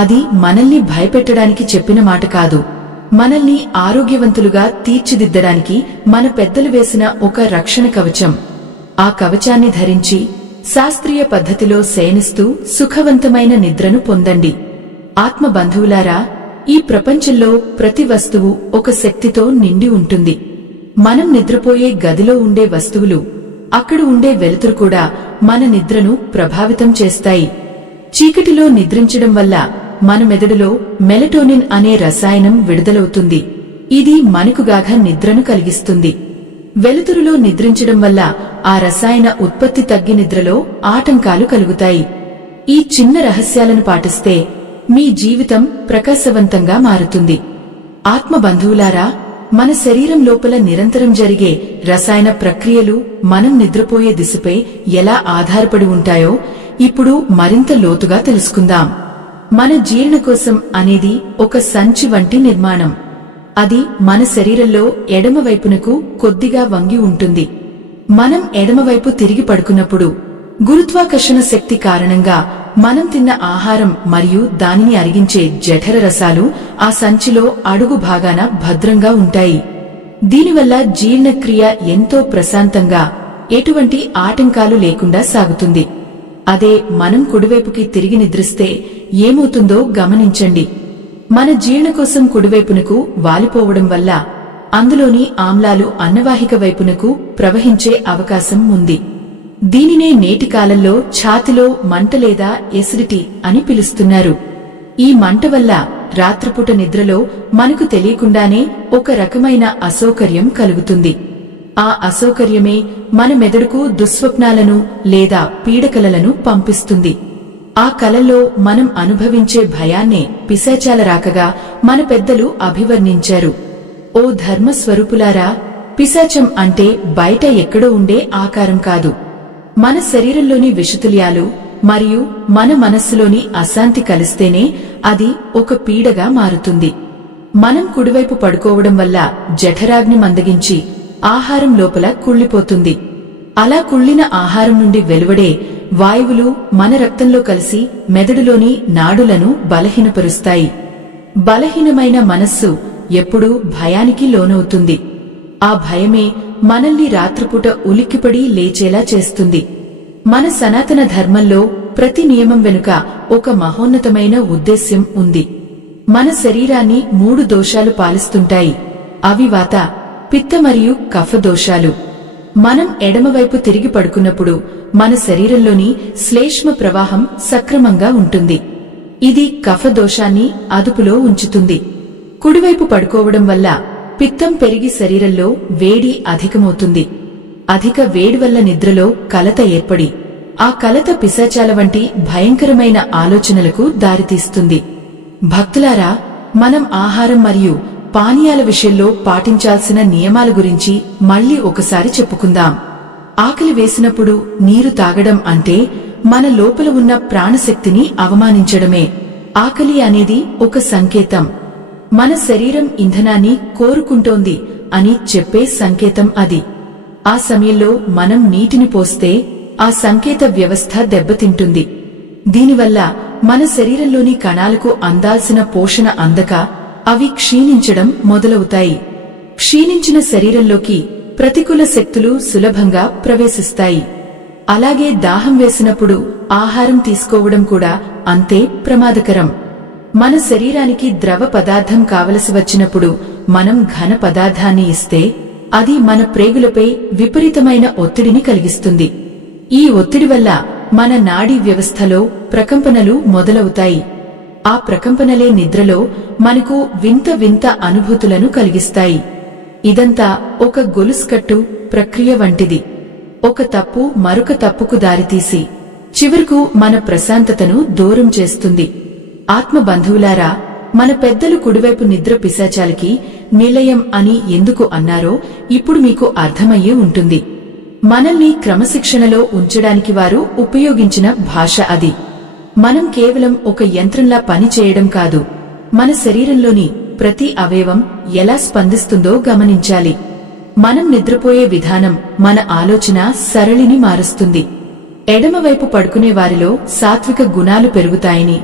అది మనల్ని భయపెట్టడానికి చెప్పిన మాట కాదు, మనల్ని ఆరోగ్యవంతులుగా తీర్చిదిద్దడానికి మన పెద్దలు వేసిన ఒక రక్షణ కవచం. ఆ కవచాన్ని ధరించి శాస్త్రీయ పద్ధతిలో శయనిస్తూ సుఖవంతమైన నిద్రను పొందండి. ఆత్మ బంధువులారా, ఈ ప్రపంచంలో ప్రతి వస్తువు ఒక శక్తితో నిండి ఉంటుంది. మనం నిద్రపోయే గదిలో ఉండే వస్తువులు, అక్కడ ఉండే వెలుతురు కూడా మన నిద్రను ప్రభావితం చేస్తాయి. చీకటిలో నిద్రించడం వల్ల మన మెదడులో మెలటోనిన్ అనే రసాయనం విడుదలవుతుంది. ఇది మనకుగాగా నిద్రను కలిగిస్తుంది. వెలుతురులో నిద్రించడం వల్ల ఆ రసాయన ఉత్పత్తి తగ్గి నిద్రలో ఆటంకాలు కలుగుతాయి. ఈ చిన్న రహస్యాలను పాటిస్తే మీ జీవితం ప్రకాశవంతంగా మారుతుంది. ఆత్మబంధువులారా, మన శరీరం లోపల నిరంతరం జరిగే రసాయన ప్రక్రియలు మనం నిద్రపోయే దిశపై ఎలా ఆధారపడి ఉంటాయో ఇప్పుడు మరింత లోతుగా తెలుసుకుందాం. మన జీర్ణకోశం అనేది ఒక సంచి వంటి నిర్మాణం. అది మన శరీరంలో ఎడమవైపునకు కొద్దిగా వంగి ఉంటుంది. మనం ఎడమవైపు తిరిగి పడుకున్నప్పుడు గురుత్వాకర్షణ శక్తి కారణంగా మనం తిన్న ఆహారం మరియు దానిని అరిగించే జఠర రసాలు ఆ సంచిలో అడుగు భాగాన భద్రంగా ఉంటాయి. దీనివల్ల జీర్ణక్రియ ఎంతో ప్రశాంతంగా, ఎటువంటి ఆటంకాలు లేకుండా సాగుతుంది. అదే మనం కుడివైపుకి తిరిగి నిద్రిస్తే ఏమవుతుందో గమనించండి. మన జీర్ణకోశం కుడివైపునకు వాలిపోవడం వల్ల అందులోని ఆమ్లాలు అన్నవాహిక వైపునకు ప్రవహించే అవకాశం ఉంది. దీనినే నేటి కాలంలో ఛాతిలో మంట లేదా ఎసిడిటీ అని పిలుస్తున్నారు. ఈ మంట వల్ల రాత్రిపూట నిద్రలో మనకు తెలియకుండానే ఒక రకమైన అసౌకర్యం కలుగుతుంది. ఆ అసౌకర్యమే మన మెదడుకు దుస్వప్నాలను లేదా పీడకలలను పంపిస్తుంది. ఆ కలల్లో మనం అనుభవించే భయాన్నే పిశాచాల రాకగా మన పెద్దలు అభివర్ణించారు. ఓ ధర్మస్వరూపులారా, పిశాచం అంటే బయట ఎక్కడో ఉండే ఆకారం కాదు. మన శరీరంలోని విషతుల్యాలు మరియు మన మనస్సులోని అశాంతి కలిస్తేనే అది ఒక పీడగా మారుతుంది. మనం కుడివైపు పడుకోవడం వల్ల జఠరాగ్ని మందగించి ఆహారం లోపల కుళ్ళిపోతుంది. అలా కుళ్ళిన ఆహారం నుండి వెలువడే వాయువులు మన రక్తంలో కలిసి మెదడులోని నాడులను బలహీనపరుస్తాయి. బలహీనమైన మనస్సు ఎప్పుడూ భయానికి లోనవుతుంది. ఆ భయమే మనల్ని రాత్రిపూట ఉలిక్కిపడి లేచేలా చేస్తుంది. మన సనాతన ధర్మంలో ప్రతి నియమం వెనుక ఒక మహోన్నతమైన ఉద్దేశ్యం ఉంది. మన శరీరాన్ని 3 దోషాలు పాలిస్తుంటాయి. అవి వాత, పిత్త మరియు కఫ దోషాలు. మనం ఎడమవైపు తిరిగి పడుకున్నప్పుడు మన శరీరంలోని శ్లేష్మ ప్రవాహం సక్రమంగా ఉంటుంది. ఇది కఫ దోషాన్ని అదుపులో ఉంచుతుంది. కుడివైపు పడుకోవడం వల్ల పిత్తం పెరిగి శరీరంలో వేడి అధికమవుతుంది. అధిక వేడి వల్ల నిద్రలో కలత ఏర్పడి ఆ కలత పిశాచాల వంటి భయంకరమైన ఆలోచనలకు దారితీస్తుంది. భక్తులారా, మనం ఆహారం మరియు పానీయాల విషయంలో పాటించాల్సిన నియమాల గురించి మళ్లీ ఒకసారి చెప్పుకుందాం. ఆకలి వేసినప్పుడు నీరు తాగడం అంటే మన లోపల ఉన్న ప్రాణశక్తిని అవమానించడమే. ఆకలి అనేది ఒక సంకేతం. మన శరీరం ఇంధనాన్ని కోరుకుంటోంది అని చెప్పే సంకేతం అది. ఆ సమయంలో మనం నీటిని పోస్తే ఆ సంకేత వ్యవస్థ దెబ్బతింటుంది. దీనివల్ల మన శరీరంలోని కణాలకు అందాల్సిన పోషణ అందక అవి క్షీణించడం మొదలవుతాయి. క్షీణించిన శరీరంలోకి ప్రతికూల శక్తులు సులభంగా ప్రవేశిస్తాయి. అలాగే దాహం వేసినప్పుడు ఆహారం తీసుకోవడం కూడా అంతే ప్రమాదకరం. మన శరీరానికి ద్రవ పదార్థం కావలసి వచ్చినప్పుడు మనం ఘన పదార్థాన్ని ఇస్తే అది మన ప్రేగులపై విపరీతమైన ఒత్తిడిని కలిగిస్తుంది. ఈ ఒత్తిడి వల్ల మన నాడీ వ్యవస్థలో ప్రకంపనలు మొదలవుతాయి. ఆ ప్రకంపనలే నిద్రలో మనకు వింత వింత అనుభూతులను కలిగిస్తాయి. ఇదంతా ఒక గొలుసుకట్టు ప్రక్రియ వంటిది. ఒక తప్పు మరొక తప్పుకు దారితీసి చివరకు మన ప్రశాంతతను దూరం చేస్తుంది. ఆత్మబంధువులారా, మన పెద్దలు కుడివైపు నిద్ర పిశాచాలకి నిలయం అని ఎందుకు అన్నారో ఇప్పుడు మీకు అర్థమయ్యే ఉంటుంది. మనల్ని క్రమశిక్షణలో ఉంచడానికి వారు ఉపయోగించిన భాష అది. మనం కేవలం ఒక యంత్రంలా పని చేయడం కాదు, మన శరీరంలోని ప్రతి అవయవం ఎలా స్పందిస్తుందో గమనించాలి. మనం నిద్రపోయే విధానం మన ఆలోచన సరళిని మారుస్తుంది. ఎడమవైపు పడుకునే వారిలో సాత్విక గుణాలు పెరుగుతాయని,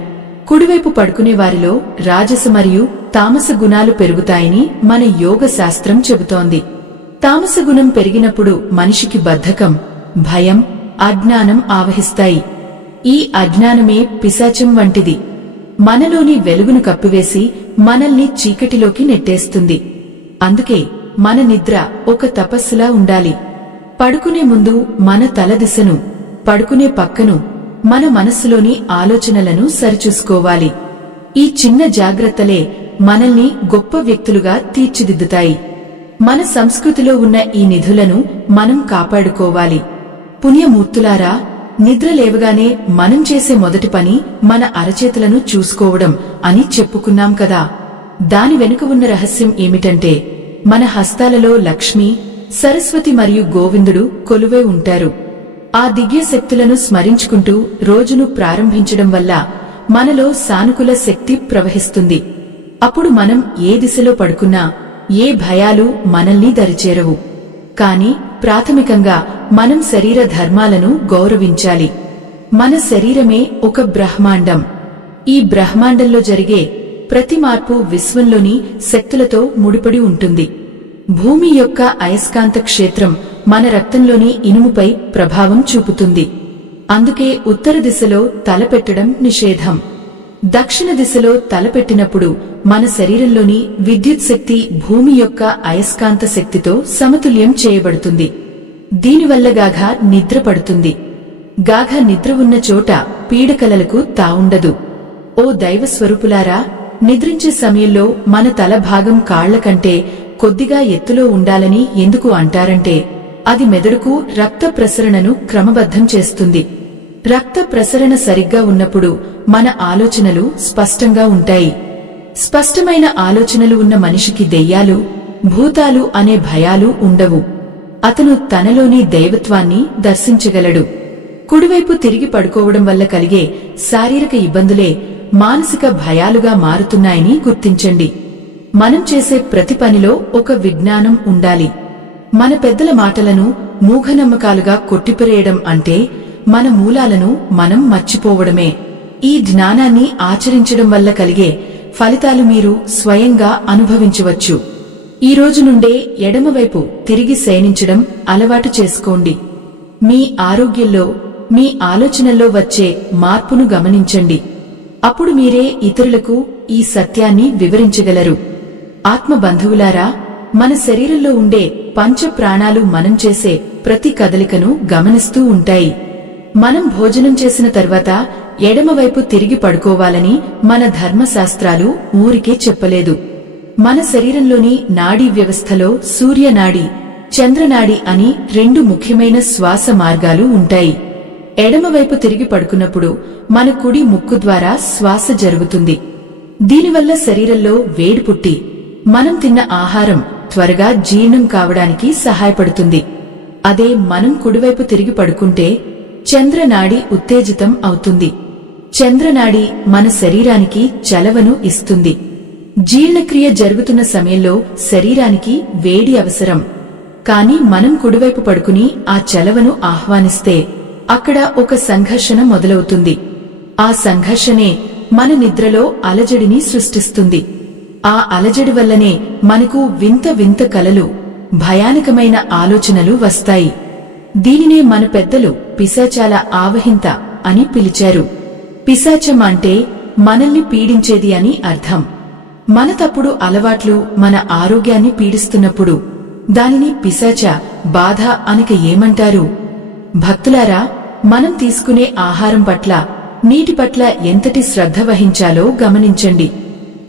కుడివైపు పడుకునే వారిలో రాజస మరియు తామస గుణాలు పెరుగుతాయని మన యోగ శాస్త్రం చెబుతోంది. తామస గుణం పెరిగినప్పుడు మనిషికి బద్ధకం, భయం, అజ్ఞానం ఆవహిస్తాయి. ఈ అజ్ఞానమే పిశాచం వంటిది. మనలోని వెలుగును కప్పివేసి మనల్ని చీకటిలోకి నెట్టేస్తుంది. అందుకే మన నిద్ర ఒక తపస్సులా ఉండాలి. పడుకునే ముందు మన తల దిశను, పడుకునే పక్కను, మన మనస్సులోని ఆలోచనలను సరిచూసుకోవాలి. ఈ చిన్న జాగ్రత్తలే మనల్ని గొప్ప వ్యక్తులుగా తీర్చిదిద్దుతాయి. మన సంస్కృతిలో ఉన్న ఈ నిధులను మనం కాపాడుకోవాలి. పుణ్యమూర్తులారా, నిద్ర లేవగానే మనం చేసే మొదటి పని మన అరచేతులను చూసుకోవడం అని చెప్పుకున్నాం కదా. దాని వెనుక ఉన్న రహస్యం ఏమిటంటే, మన హస్తాలలో లక్ష్మి, సరస్వతి మరియు గోవిందుడు కొలువై ఉంటారు. ఆ దివ్య శక్తులను స్మరించుకుంటూ రోజును ప్రారంభించడం వల్ల మనలో సానుకూల శక్తి ప్రవహిస్తుంది. అప్పుడు మనం ఏ దిశలో పడుకున్నా ఏ భయాలు మనల్ని దరిచేరవు. కాని ప్రాథమికంగా మనం శరీర ధర్మాలను గౌరవించాలి. మన శరీరమే ఒక బ్రహ్మాండం. ఈ బ్రహ్మాండంలో జరిగే ప్రతి మార్పు విశ్వంలోని శక్తులతో ముడిపడి ఉంటుంది. భూమి యొక్క అయస్కాంత క్షేత్రం మన రక్తంలోని ఇనుముపై ప్రభావం చూపుతుంది. అందుకే ఉత్తర దిశలో తలపెట్టడం నిషేధం. దక్షిణ దిశలో తలపెట్టినప్పుడు మన శరీరంలోని విద్యుత్ శక్తి భూమి యొక్క అయస్కాంత శక్తితో సమతుల్యం చేయబడుతుంది. దీనివల్ల గాఘ నిద్ర పడుతుంది. గాఘ నిద్ర ఉన్న చోట పీడకలలకు తావుండదు. ఓ దైవస్వరూపులారా, నిద్రించే సమయంలో మన తల భాగం కాళ్ల కంటే కొద్దిగా ఎత్తులో ఉండాలని ఎందుకు అంటారంటే, అది మెదడుకు రక్త ప్రసరణను క్రమబద్ధం చేస్తుంది. రక్త ప్రసరణ సరిగ్గా ఉన్నప్పుడు మన ఆలోచనలు స్పష్టంగా ఉంటాయి. స్పష్టమైన ఆలోచనలు ఉన్న మనిషికి దెయ్యాలు, భూతాలు అనే భయాలు ఉండవు. అతను తనలోని దైవత్వాన్ని దర్శించగలడు. కుడివైపు తిరిగి పడుకోవడం వల్ల కలిగే శారీరక ఇబ్బందులే మానసిక భయాలుగా మారుతున్నాయని గుర్తించండి. మనం చేసే ప్రతి పనిలో ఒక విజ్ఞానం ఉండాలి. మన పెద్దల మాటలను మూఢనమ్మకాలుగా కొట్టిపరేయడం అంటే మన మూలాలను మనం మర్చిపోవడమే. ఈ జ్ఞానాన్ని ఆచరించడం వల్ల కలిగే ఫలితాలు మీరు స్వయంగా అనుభవించవచ్చు. ఈ రోజు నుండే ఎడమవైపు తిరిగి శయనించడం అలవాటు చేసుకోండి. మీ ఆరోగ్యంలో, మీ ఆలోచనల్లో వచ్చే మార్పును గమనించండి. అప్పుడు మీరే ఇతరులకు ఈ సత్యాన్ని వివరించగలరు. ఆత్మబంధువులారా, మన శరీరంలో ఉండే పంచ ప్రాణాలు మనం చేసే ప్రతి కదలికను గమనిస్తూ ఉంటాయి. మనం భోజనం చేసిన తర్వాత ఎడమవైపు తిరిగి పడుకోవాలని మన ధర్మశాస్త్రాలు ఊరికే చెప్పలేదు. మన శరీరంలోని నాడీ వ్యవస్థలో సూర్యనాడి, చంద్రనాడి అని రెండు ముఖ్యమైన శ్వాస మార్గాలు ఉంటాయి. ఎడమవైపు తిరిగి పడుకున్నప్పుడు మన కుడి ముక్కు ద్వారా శ్వాస జరుగుతుంది. దీనివల్ల శరీరంలో వేడి పుట్టి మనం తిన్న ఆహారం త్వరగా జీర్ణం కావడానికి సహాయపడుతుంది. అదే మనం కుడివైపు తిరిగి పడుకుంటే చంద్రనాడి ఉత్తేజితం అవుతుంది. చంద్రనాడి మన శరీరానికి చలవను ఇస్తుంది. జీర్ణక్రియ జరుగుతున్న సమయంలో శరీరానికి వేడి అవసరం. కాని మనం కుడివైపు పడుకుని ఆ చలవను ఆహ్వానిస్తే అక్కడ ఒక సంఘర్షణ మొదలవుతుంది. ఆ సంఘర్షణే మన నిద్రలో అలజడిని సృష్టిస్తుంది. ఆ అలజడి వల్లనే మనకు వింత వింత కలలు, భయానకమైన ఆలోచనలు వస్తాయి. దీనినే మన పెద్దలు పిశాచాల ఆవహింత అని పిలిచారు. పిశాచం అంటే మనల్ని పీడించేది అని అర్థం. మన తప్పుడు అలవాట్లు మన ఆరోగ్యాన్ని పీడిస్తున్నప్పుడు దానిని పిశాచ బాధ అనక ఏమంటారు? భక్తులారా, మనం తీసుకునే ఆహారం పట్ల, నీటి పట్ల ఎంతటి శ్రద్ధ వహించాలో గమనించండి.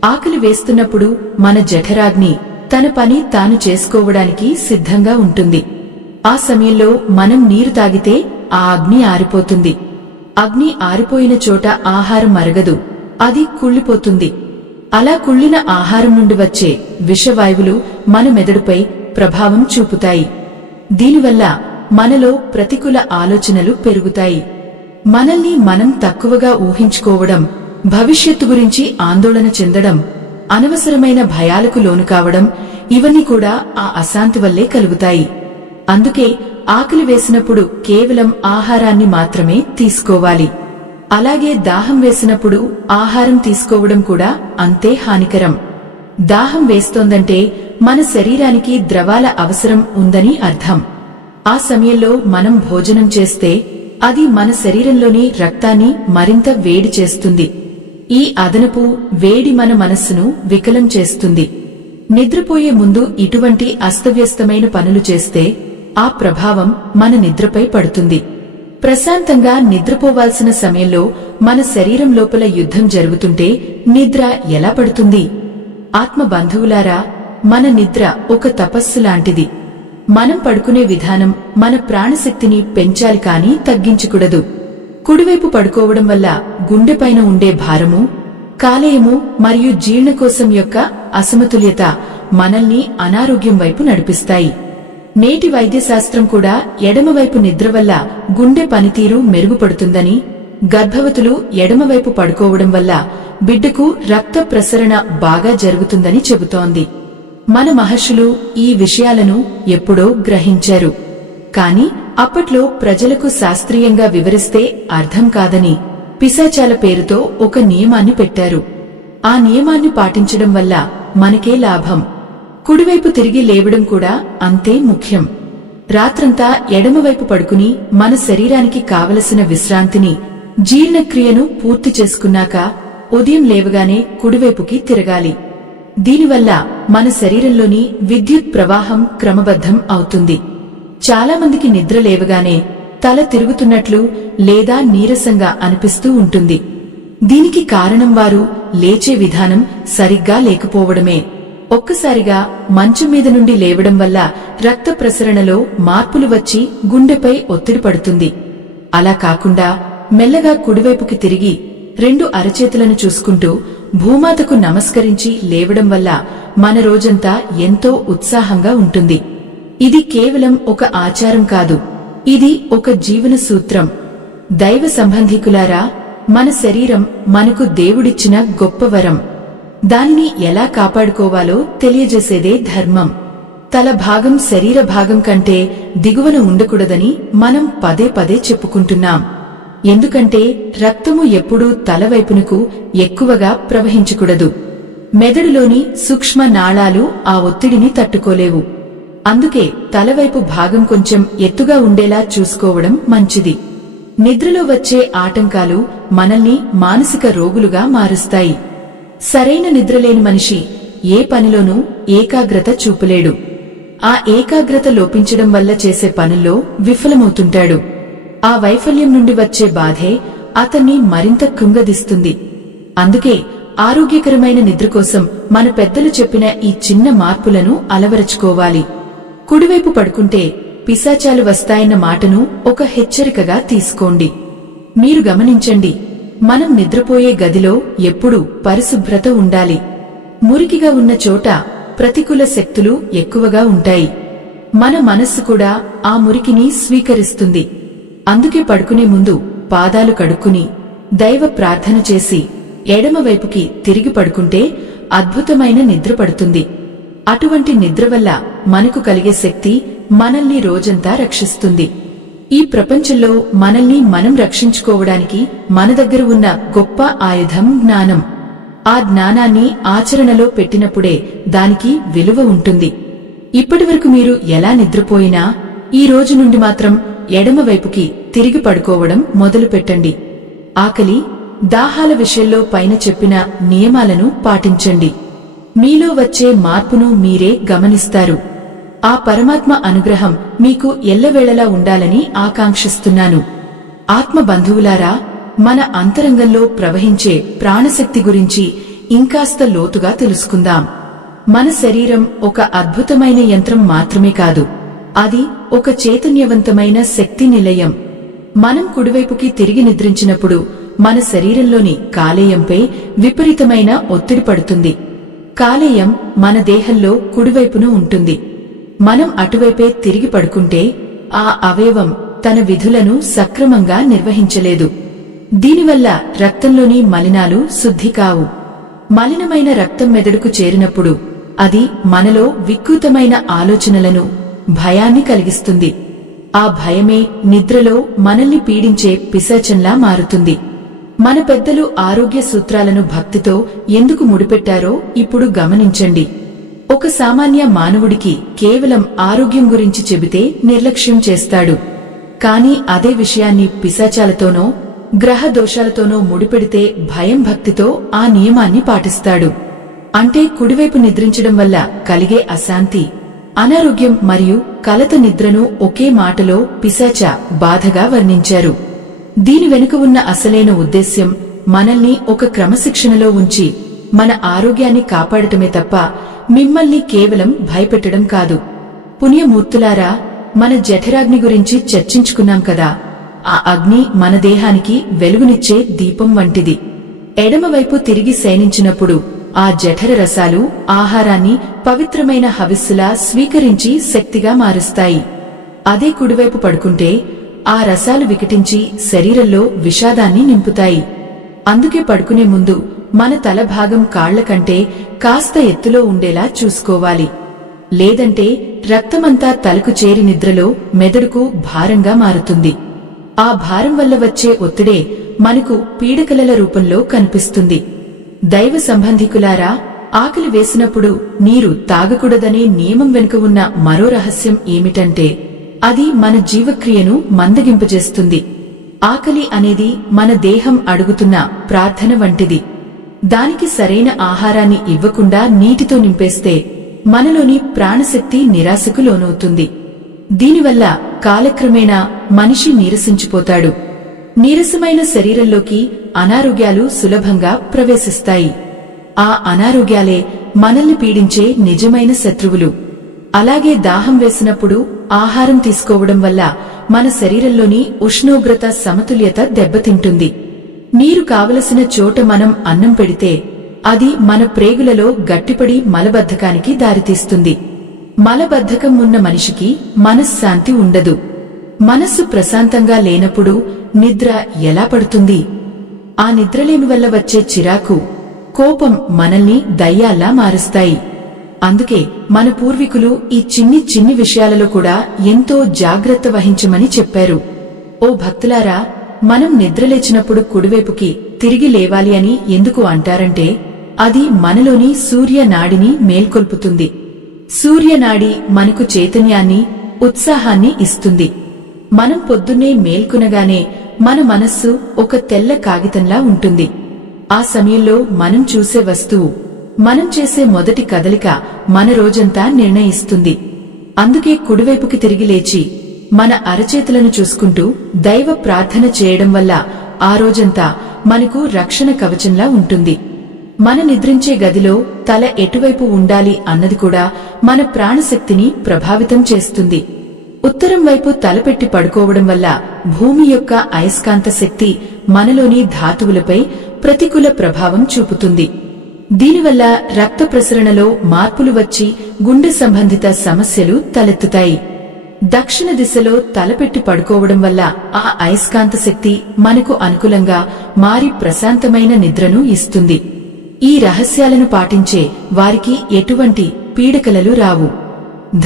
ఆకలి వేస్తున్నప్పుడు మన జఠరాగ్ని తన పని తాను చేసుకోవడానికి సిద్ధంగా ఉంటుంది. ఆ సమయంలో మనం నీరు తాగితే ఆ అగ్ని ఆరిపోతుంది. అగ్ని ఆరిపోయిన చోట ఆహారం అరగదు, అది కుళ్ళిపోతుంది. అలా కుళ్ళిన ఆహారం నుండి వచ్చే విషవాయువులు మన మెదడుపై ప్రభావం చూపుతాయి. దీనివల్ల మనలో ప్రతికూల ఆలోచనలు పెరుగుతాయి. మనల్ని మనం తక్కువగా ఊహించుకోవడం, భవిష్యత్తు గురించి ఆందోళన చెందడం, అనవసరమైన భయాలకు లోను కావడం, ఇవన్నీ కూడా ఆ అశాంతి వల్లే కలుగుతాయి. అందుకే ఆకలి వేసినప్పుడు కేవలం ఆహారాన్ని మాత్రమే తీసుకోవాలి. అలాగే దాహం వేసినప్పుడు ఆహారం తీసుకోవడం కూడా అంతే హానికరం. దాహం వేస్తోందంటే మన శరీరానికి ద్రవాల అవసరం ఉందని అర్థం. ఆ సమయంలో మనం భోజనం చేస్తే అది మన శరీరంలోని రక్తాన్ని మరింత వేడి చేస్తుంది. ఈ అదనపు వేడి మన మనస్సును వికలం చేస్తుంది. నిద్రపోయే ముందు ఇటువంటి అస్తవ్యస్తమైన పనులు చేస్తే ఆ ప్రభావం మన నిద్రపై పడుతుంది. ప్రశాంతంగా నిద్రపోవాల్సిన సమయంలో మన శరీరం లోపల యుద్ధం జరుగుతుంటే నిద్ర ఎలా పడుతుంది? ఆత్మ బంధువులారా, మన నిద్ర ఒక తపస్సు లాంటిది. మనం పడుకునే విధానం మన ప్రాణశక్తిని పెంచాలి కాని తగ్గించకూడదు. కుడివైపు పడుకోవడం వల్ల గుండెపైన ఉండే భారము, కాలేయము మరియు జీర్ణకోశం యొక్క అసమతుల్యత మనల్ని అనారోగ్యం వైపు నడిపిస్తాయి. నేటి వైద్యశాస్త్రం కూడా ఎడమవైపు నిద్ర వల్ల గుండె పనితీరు మెరుగుపడుతుందని, గర్భవతులు ఎడమవైపు పడుకోవడం వల్ల బిడ్డకు రక్త ప్రసరణ బాగా జరుగుతుందని చెబుతోంది. మన మహర్షులు ఈ విషయాలను ఎప్పుడో గ్రహించారు. కాని అప్పట్లో ప్రజలకు శాస్త్రీయంగా వివరిస్తే అర్థం కాదని పిశాచాల పేరుతో ఒక నియమాన్ని పెట్టారు. ఆ నియమాన్ని పాటించడం వల్ల మనకే లాభం. కుడివైపు తిరిగి లేవడం కూడా అంతే ముఖ్యం. రాత్రంతా ఎడమవైపు పడుకుని మన శరీరానికి కావలసిన విశ్రాంతిని, జీర్ణక్రియను పూర్తి చేసుకున్నాక ఉదయం లేవగానే కుడివైపుకి తిరగాలి. దీనివల్ల మన శరీరంలోని విద్యుత్ ప్రవాహం క్రమబద్ధం అవుతుంది. చాలా మందికి నిద్ర లేవగానే తల తిరుగుతున్నట్లు లేదా నీరసంగా అనిపిస్తూ ఉంటుంది. దీనికి కారణం వారు లేచే విధానం సరిగ్గా లేకపోవడమే. ఒక్కసారిగా మంచం మీద నుండి లేవడం వల్ల రక్త ప్రసరణలో మార్పులు వచ్చి గుండెపై ఒత్తిడి పడుతుంది. అలా కాకుండా మెల్లగా కుడివైపుకి తిరిగి 2 అరచేతులను చూసుకుంటూ భూమాతకు నమస్కరించి లేవడం వల్ల మన రోజంతా ఎంతో ఉత్సాహంగా ఉంటుంది. ఇది కేవలం ఒక ఆచారం కాదు, ఇది ఒక జీవన సూత్రం. దైవ సంబంధికులారా, మన శరీరం మనకు దేవుడిచ్చిన గొప్ప వరం. దానిని ఎలా కాపాడుకోవాలో తెలియజేసేదే ధర్మం. తల భాగం శరీర భాగం కంటే దిగువన ఉండకూడదని మనం పదే పదే చెప్పుకుంటున్నాం. ఎందుకంటే రక్తము ఎప్పుడూ తలవైపునకు ఎక్కువగా ప్రవహించకూడదు. మెదడులోని సూక్ష్మ నాళాలు ఆ ఒత్తిడిని తట్టుకోలేవు. అందుకే తలవైపు భాగం కొంచెం ఎత్తుగా ఉండేలా చూసుకోవడం మంచిది. నిద్రలో వచ్చే ఆటంకాలు మనల్ని మానసిక రోగులుగా మారుస్తాయి. సరైన నిద్రలేని మనిషి ఏ పనిలోనూ ఏకాగ్రత చూపలేడు. ఆ ఏకాగ్రత లోపించడం వల్ల చేసే పనుల్లో విఫలమవుతుంటాడు. ఆ వైఫల్యం నుండి వచ్చే బాధే అతన్ని మరింత కృంగదీస్తుంది. అందుకే ఆరోగ్యకరమైన నిద్ర కోసం మన పెద్దలు చెప్పిన ఈ చిన్న మార్పులను అలవరుచుకోవాలి. కుడివైపు పడుకుంటే పిశాచాలు వస్తాయన్న మాటను ఒక హెచ్చరికగా తీసుకోండి. మీరు గమనించండి, మనం నిద్రపోయే గదిలో ఎప్పుడూ పరిశుభ్రత ఉండాలి. మురికిగా ఉన్న చోట ప్రతికూల శక్తులు ఎక్కువగా ఉంటాయి. మన మనస్సు కూడా ఆ మురికిని స్వీకరిస్తుంది. అందుకే పడుకునే ముందు పాదాలు కడుక్కుని దైవ ప్రార్థన చేసి ఎడమవైపుకి తిరిగి పడుకుంటే అద్భుతమైన నిద్ర పడుతుంది. అటువంటి నిద్ర వల్ల మనకు కలిగే శక్తి మనల్ని రోజంతా రక్షిస్తుంది. ఈ ప్రపంచంలో మనల్ని మనం రక్షించుకోవడానికి మన దగ్గర ఉన్న గొప్ప ఆయుధం జ్ఞానం. ఆ జ్ఞానాన్ని ఆచరణలో పెట్టినప్పుడే దానికి విలువ ఉంటుంది. ఇప్పటివరకు మీరు ఎలా నిద్రపోయినా ఈ రోజు నుండి మాత్రం ఎడమవైపుకి తిరిగి పడుకోవడం మొదలు పెట్టండి. ఆకలి, దాహాల విషయంలో పైన చెప్పిన నియమాలను పాటించండి. మీలో వచ్చే మార్పును మీరే గమనిస్తారు. ఆ పరమాత్మ అనుగ్రహం మీకు ఎల్లవేళలా ఉండాలని ఆకాంక్షిస్తున్నాను. ఆత్మ బంధువులారా, మన అంతరంగంలో ప్రవహించే ప్రాణశక్తి గురించి ఇంకాస్త లోతుగా తెలుసుకుందాం. మన శరీరం ఒక అద్భుతమైన యంత్రం మాత్రమే కాదు, అది ఒక చైతన్యవంతమైన శక్తి నిలయం. మనం కుడివైపుకి తిరిగి నిద్రించినప్పుడు మన శరీరంలోని కాలేయంపై విపరీతమైన ఒత్తిడి పడుతుంది. కాలేయం మన దేహంలో కుడివైపున ఉంటుంది. మనం అటువైపే తిరిగి పడుకుంటే ఆ అవయవం తన విధులను సక్రమంగా నిర్వహించలేదు. దీనివల్ల రక్తంలోని మలినాలు శుద్ధి కావు. మలినమైన రక్తం మెదడుకు చేరినప్పుడు అది మనలో వికృతమైన ఆలోచనలను, భయాన్ని కలిగిస్తుంది. ఆ భయమే నిద్రలో మనల్ని పీడించే పిశాచంలా మారుతుంది. మన పెద్దలు ఆరోగ్య సూత్రాలను భక్తితో ఎందుకు ముడిపెట్టారో ఇప్పుడు గమనించండి. ఒక సామాన్య మానవుడికి కేవలం ఆరోగ్యం గురించి చెబితే నిర్లక్ష్యం చేస్తాడు. కాని అదే విషయాన్ని పిశాచాలతోనో గ్రహ దోషాలతోనో ముడిపెడితే భయం భక్తితో ఆ నియమాన్ని పాటిస్తాడు. అంటే కుడివైపు నిద్రించడం వల్ల కలిగే అశాంతి, అనారోగ్యం మరియు కలత నిద్రను ఒకే మాటలో పిశాచ బాధగా వర్ణించారు. దీని వెనుక ఉన్న అసలైన ఉద్దేశ్యం మనల్ని ఒక క్రమశిక్షణలో ఉంచి మన ఆరోగ్యాన్ని కాపాడటమే తప్ప మిమ్మల్ని కేవలం భయపెట్టడం కాదు. పుణ్యమూర్తులారా, మన జఠరాగ్ని గురించి చర్చించుకున్నాం కదా. ఆ అగ్ని మన దేహానికి వెలుగునిచ్చే దీపం వంటిది. ఎడమవైపు తిరిగి శయనించినప్పుడు ఆ జఠర రసాలు ఆహారాన్ని పవిత్రమైన హవిస్సులా స్వీకరించి శక్తిగా మారుస్తాయి. అదే కుడివైపు పడుకుంటే ఆ రసాలు వికటించి శరీరంలో విషాదాన్ని నింపుతాయి. అందుకే పడుకునే ముందు మన తల భాగం కాళ్ల కంటే కాస్త ఎత్తులో ఉండేలా చూసుకోవాలి. లేదంటే రక్తమంతా తలకు చేరి నిద్రలో మెదడుకు భారంగా మారుతుంది. ఆ భారం వల్ల వచ్చే ఒత్తిడే మనకు పీడకలల రూపంలో కనిపిస్తుంది. దైవ సంబంధికులారా, ఆకలి వేసినప్పుడు నీరు తాగకూడదనే నియమం వెనుక ఉన్న మరో రహస్యం ఏమిటంటే అది మన జీవక్రియను మందగింపజేస్తుంది. ఆకలి అనేది మన దేహం అడుగుతున్న ప్రార్థన వంటిది. దానికి సరైన ఆహారాన్ని ఇవ్వకుండా నీటితో నింపేస్తే మనలోని ప్రాణశక్తి నిరాశకు లోనవుతుంది. దీనివల్ల కాలక్రమేణా మనిషి నీరసించిపోతాడు. నీరసమైన శరీరంలోకి అనారోగ్యాలు సులభంగా ప్రవేశిస్తాయి. ఆ అనారోగ్యాలే మనల్ని పీడించే నిజమైన శత్రువులు. అలాగే దాహం వేసినప్పుడు ఆహారం తీసుకోవడం వల్ల మన శరీరంలోని ఉష్ణోగ్రత సమతుల్యత దెబ్బతింటుంది. నీరు కావలసిన చోట మనం అన్నం పెడితే అది మన ప్రేగులలో గట్టిపడి మలబద్ధకానికి దారితీస్తుంది. మలబద్ధకం ఉన్న మనిషికి మనశ్శాంతి ఉండదు. మనస్సు ప్రశాంతంగా లేనప్పుడు నిద్ర ఎలా పడుతుంది? ఆ నిద్రలేమి వల్ల వచ్చే చిరాకు, కోపం మనల్ని దయ్యాల్లా మారుస్తాయి. అందుకే మన పూర్వీకులు ఈ చిన్ని చిన్ని విషయాలలో కూడా ఎంతో జాగ్రత్త వహించమని చెప్పారు. ఓ భక్తులారా, మనం నిద్రలేచినప్పుడు కుడివైపుకి తిరిగి లేవాలి అని ఎందుకు అంటారంటే అది మనలోని సూర్యనాడిని మేల్కొల్పుతుంది. సూర్యనాడి మనకు చైతన్యాన్ని, ఉత్సాహాన్ని ఇస్తుంది. మనం పొద్దున్నే మేల్కొనగానే మన మనస్సు ఒక తెల్ల కాగితంలా ఉంటుంది. ఆ సమయంలో మనం చూసే వస్తువు, మనం చేసే మొదటి కదలిక మన రోజంతా నిర్ణయిస్తుంది. అందుకే కుడివైపుకి తిరిగి లేచి మన అరచేతులను చూసుకుంటూ దైవ ప్రార్థన చేయడం వల్ల ఆ రోజంతా మనకు రక్షణ కవచంలా ఉంటుంది. మన నిద్రించే గదిలో తల ఎటువైపు ఉండాలి అన్నది కూడా మన ప్రాణశక్తిని ప్రభావితం చేస్తుంది. ఉత్తరం వైపు తలపెట్టి పడుకోవడం వల్ల భూమి యొక్క అయస్కాంత శక్తి మనలోని ధాతువులపై ప్రతికూల ప్రభావం చూపుతుంది. దీనివల్ల రక్త ప్రసరణలో మార్పులు వచ్చి గుండె సంబంధిత సమస్యలు తలెత్తుతాయి. దక్షిణ దిశలో తలపెట్టి పడుకోవడం వల్ల ఆ అయస్కాంత శక్తి మనకు అనుకూలంగా మారి ప్రశాంతమైన నిద్రను ఇస్తుంది. ఈ రహస్యాలను పాటించే వారికి ఎటువంటి పీడకలలు రావు.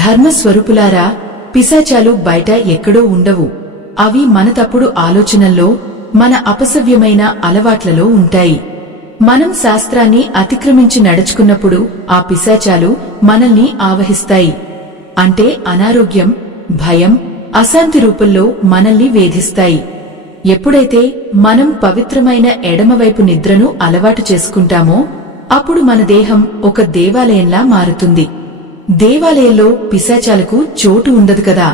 ధర్మస్వరూపులారా, పిశాచాలు బయట ఎక్కడో ఉండవు. అవి మన తప్పుడు ఆలోచనల్లో, మన అపసవ్యమైన అలవాట్లలో ఉంటాయి. మనం శాస్త్రాన్ని అతిక్రమించి నడుచుకున్నప్పుడు ఆ పిశాచాలు మనల్ని ఆవహిస్తాయి. అంటే అనారోగ్యం, భయం, అశాంతి రూపంలో మనల్ని వేధిస్తాయి. ఎప్పుడైతే మనం పవిత్రమైన ఎడమవైపు నిద్రను అలవాటు చేసుకుంటామో అప్పుడు మన దేహం ఒక దేవాలయంలా మారుతుంది. దేవాలయంలో పిశాచాలకు చోటు ఉండదు కదా.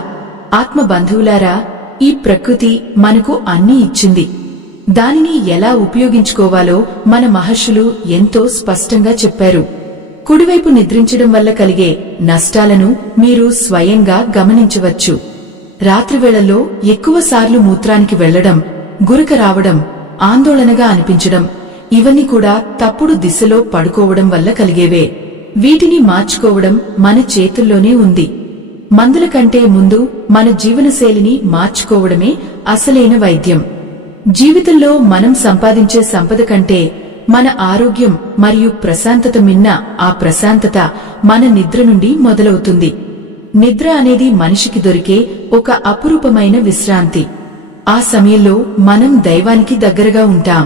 ఆత్మ బంధువులారా, ఈ ప్రకృతి మనకు అన్నీ ఇచ్చింది. దానిని ఎలా ఉపయోగించుకోవాలో మన మహర్షులు ఎంతో స్పష్టంగా చెప్పారు. కుడివైపు నిద్రించడం వల్ల కలిగే నష్టాలను మీరు స్వయంగా గమనించవచ్చు. రాత్రివేళల్లో ఎక్కువసార్లు మూత్రానికి వెళ్లడం, గురక రావడం, ఆందోళనగా అనిపించడం, ఇవన్నీ కూడా తప్పుడు దిశలో పడుకోవడం వల్ల కలిగేవే. వీటిని మార్చుకోవడం మన చేతుల్లోనే ఉంది. మందుల కంటే ముందు మన జీవనశైలిని మార్చుకోవడమే అసలైన వైద్యం. జీవితంలో మనం సంపాదించే సంపద కంటే మన ఆరోగ్యం మరియు ప్రశాంతత మిన్న ఆ ప్రశాంతత మన నిద్ర నుండి మొదలవుతుంది. నిద్ర అనేది మనిషికి దొరికే ఒక అపురూపమైన విశ్రాంతి. ఆ సమయంలో మనం దైవానికి దగ్గరగా ఉంటాం.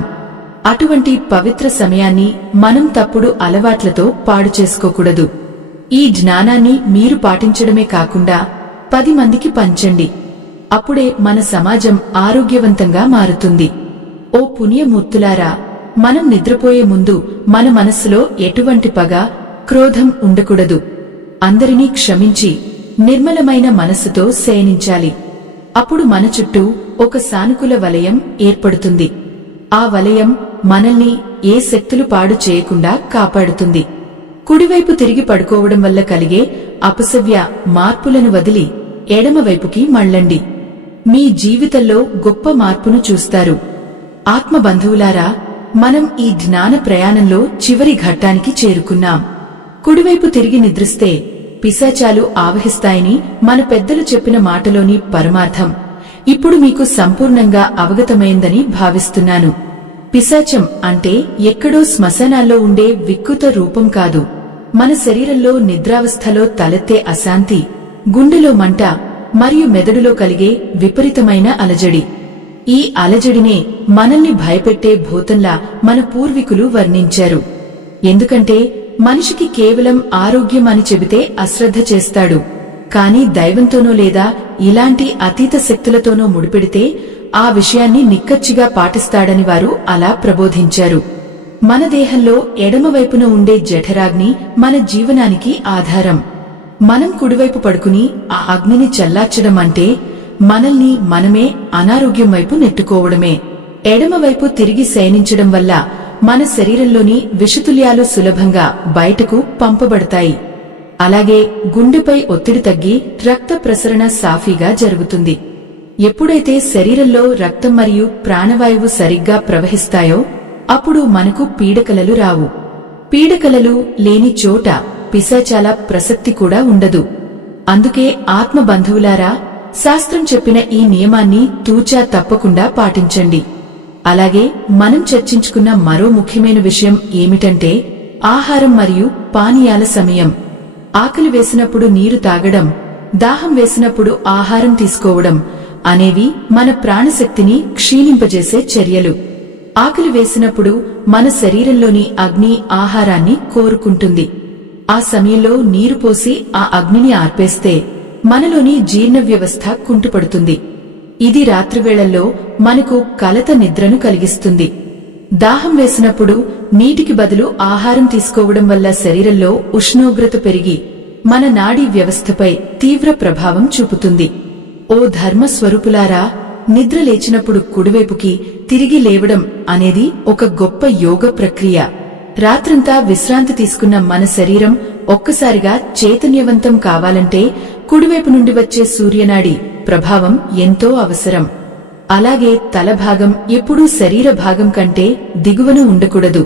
అటువంటి పవిత్ర సమయాన్ని మనం తప్పుడు అలవాట్లతో పాడు చేసుకోకూడదు. ఈ జ్ఞానాన్ని మీరు పాటించడమే కాకుండా 10 మందికి పంచండి. అప్పుడే మన సమాజం ఆరోగ్యవంతంగా మారుతుంది. ఓ పుణ్యమూర్తులారా, మనం నిద్రపోయే ముందు మన మనస్సులో ఎటువంటి పగ, క్రోధం ఉండకూడదు. అందరినీ క్షమించి నిర్మలమైన మనస్సుతో శయనించాలి. అప్పుడు మన చుట్టూ ఒక సానుకూల వలయం ఏర్పడుతుంది. ఆ వలయం మనల్ని ఏ శక్తులు పాడు చేయకుండా కాపాడుతుంది. కుడివైపు తిరిగి పడుకోవడం వల్ల కలిగే అపసవ్య మార్పులను వదిలి ఎడమవైపుకి మళ్ళండి. మీ జీవితంలో గొప్ప మార్పును చూస్తారు. ఆత్మబంధువులారా, మనం ఈ జ్ఞాన ప్రయాణంలో చివరి ఘట్టానికి చేరుకున్నాం. కుడివైపు తిరిగి నిద్రిస్తే పిశాచాలు ఆవహిస్తాయని మన పెద్దలు చెప్పిన మాటలోని పరమార్థం ఇప్పుడు మీకు సంపూర్ణంగా అవగతమైందని భావిస్తున్నాను. పిశాచం అంటే ఎక్కడో శ్మశానాల్లో ఉండే వికృత రూపం కాదు. మన శరీరంలో నిద్రావస్థలో తలెత్తే అశాంతి, గుండెలో మంట మరియు మెదడులో కలిగే విపరీతమైన అలజడి. ఈ అలజడినే మనల్ని భయపెట్టే భూతంలా మన పూర్వీకులు వర్ణించారు. ఎందుకంటే మనిషికి కేవలం ఆరోగ్యం అని చెబితే అశ్రద్ధ చేస్తాడు. కాని దైవంతోనో లేదా ఇలాంటి అతీత శక్తులతోనో ముడిపెడితే ఆ విషయాన్ని నిక్కచ్చిగా పాటిస్తాడని వారు అలా ప్రబోధించారు. మన దేహంలో ఎడమవైపున ఉండే జఠరాగ్ని మన జీవనానికి ఆధారం. మనం కుడివైపు పడుకుని ఆ అగ్నిని చల్లార్చడం అంటే మనల్ని మనమే అనారోగ్యం వైపు నెట్టుకోవడమే. ఎడమవైపు తిరిగి శయనించడం వల్ల మన శరీరంలోని విషతుల్యాలు సులభంగా బయటకు పంపబడతాయి. అలాగే గుండెపై ఒత్తిడి తగ్గి రక్త ప్రసరణ సాఫీగా జరుగుతుంది. ఎప్పుడైతే శరీరంలో రక్తం మరియు ప్రాణవాయువు సరిగ్గా ప్రవహిస్తాయో అప్పుడు మనకు పీడకలలు రావు. పీడకలలు లేని చోట పిశాచాల ప్రసక్తి కూడా ఉండదు. అందుకే ఆత్మబంధువులారా, శాస్త్రం చెప్పిన ఈ నియమాన్ని తూచా తప్పకుండా పాటించండి. అలాగే మనం చర్చించుకున్న మరో ముఖ్యమైన విషయం ఏమిటంటే ఆహారం మరియు పానీయాల సమయం. ఆకలి వేసినప్పుడు నీరు తాగడం, దాహం వేసినప్పుడు ఆహారం తీసుకోవడం అనేవి మన ప్రాణశక్తిని క్షీణింపజేసే చర్యలు. ఆకలి వేసినప్పుడు మన శరీరంలోని అగ్ని ఆహారాన్ని కోరుకుంటుంది. ఆ సమయంలో నీరు పోసి ఆ అగ్నిని ఆర్పేస్తే మనలోని జీర్ణ వ్యవస్థ కుంటుపడుతుంది. ఇది రాత్రివేళల్లో మనకు కలత నిద్రను కలిగిస్తుంది. దాహం వేసినప్పుడు నీటికి బదులు ఆహారం తీసుకోవడం వల్ల శరీరంలో ఉష్ణోగ్రత పెరిగి మన నాడీ వ్యవస్థపై తీవ్ర ప్రభావం చూపుతుంది. ఓ ధర్మస్వరూపులారా, నిద్ర లేచినప్పుడు కుడివైపుకి తిరిగి లేవడం అనేది ఒక గొప్ప యోగ ప్రక్రియ. రాత్రంతా విశ్రాంతి తీసుకున్న మన శరీరం ఒక్కసారిగా చైతన్యవంతం కావాలంటే కుడివైపు నుండి వచ్చే సూర్యనాడి ప్రభావం ఎంతో అవసరం. అలాగే తలభాగం ఎప్పుడూ శరీర భాగం కంటే దిగువన ఉండకూడదు.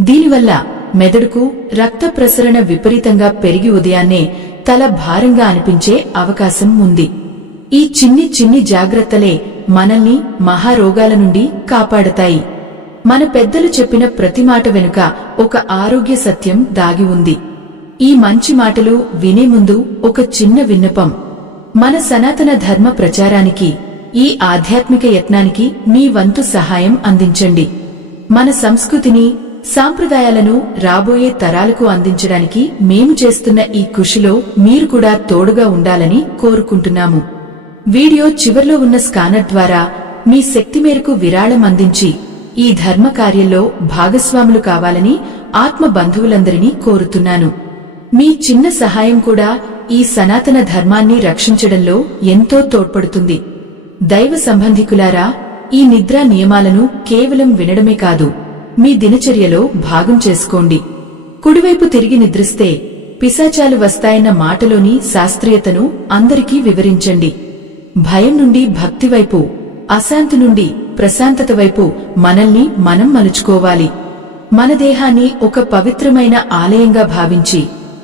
దీనివల్ల మెదడుకు రక్త ప్రసరణ విపరీతంగా పెరిగి ఉదయాన్నే తల భారంగా అనిపించే అవకాశం ఉంది. ఈ చిన్ని చిన్ని జాగ్రత్తలే మనల్ని మహారోగాల నుండి కాపాడతాయి. మన పెద్దలు చెప్పిన ప్రతి మాట వెనుక ఒక ఆరోగ్య సత్యం దాగి ఉంది. ఈ మంచి మాటలు వినే ముందు ఒక చిన్న విన్నపం. మన సనాతన ధర్మ ప్రచారానికి, ఈ ఆధ్యాత్మిక యత్నానికి మీ వంతు సహాయం అందించండి. మన సంస్కృతిని, సాంప్రదాయాలను రాబోయే తరాలకు అందించడానికి మేము చేస్తున్న ఈ కృషిలో మీరు కూడా తోడుగా ఉండాలని కోరుకుంటున్నాము. వీడియో చివర్లో ఉన్న స్కానర్ ద్వారా మీ శక్తి మేరకు విరాళం అందించి ఈ ధర్మ కార్యంలో భాగస్వాములు కావాలని ఆత్మ బంధువులందరినీ కోరుతున్నాను. మీ చిన్న సహాయం కూడా ఈ సనాతన ధర్మాన్ని రక్షించడంలో ఎంతో తోడ్పడుతుంది. దైవ సంబంధికులారా, ఈ నిద్రా నియమాలను కేవలం వినడమే కాదు, మీ దినచర్యలో భాగం చేసుకోండి. కుడివైపు తిరిగి నిద్రిస్తే పిశాచాలు వస్తాయన్న మాటలోని శాస్త్రీయతను అందరికీ వివరించండి. భయం నుండి భక్తి వైపు, అశాంతి నుండి ప్రశాంతత వైపు మనల్ని మనం మలుచుకోవాలి. మన దేహాన్ని ఒక పవిత్రమైన ఆలయంగా భావించి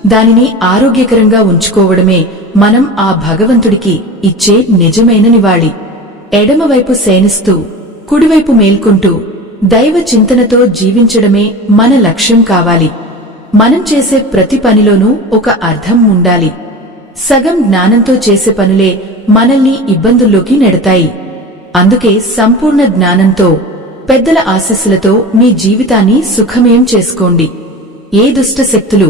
దానిని ఆరోగ్యకరంగా ఉంచుకోవడమే మనం ఆ భగవంతుడికి ఇచ్చే నిజమైన నివాళి. ఎడమవైపు శయనిస్తూ కుడివైపు మేల్కొంటూ దైవ చింతనతో జీవించడమే మన లక్ష్యం కావాలి. మనం చేసే ప్రతి పనిలోనూ ఒక అర్థం ఉండాలి. సగం జ్ఞానంతో చేసే పనులే మనల్ని ఇబ్బందుల్లోకి నెడతాయి. అందుకే సంపూర్ణ జ్ఞానంతో, పెద్దల ఆశీస్సులతో మీ జీవితాన్ని సుఖమయం చేసుకోండి. ఏ దుష్ట శక్తులు,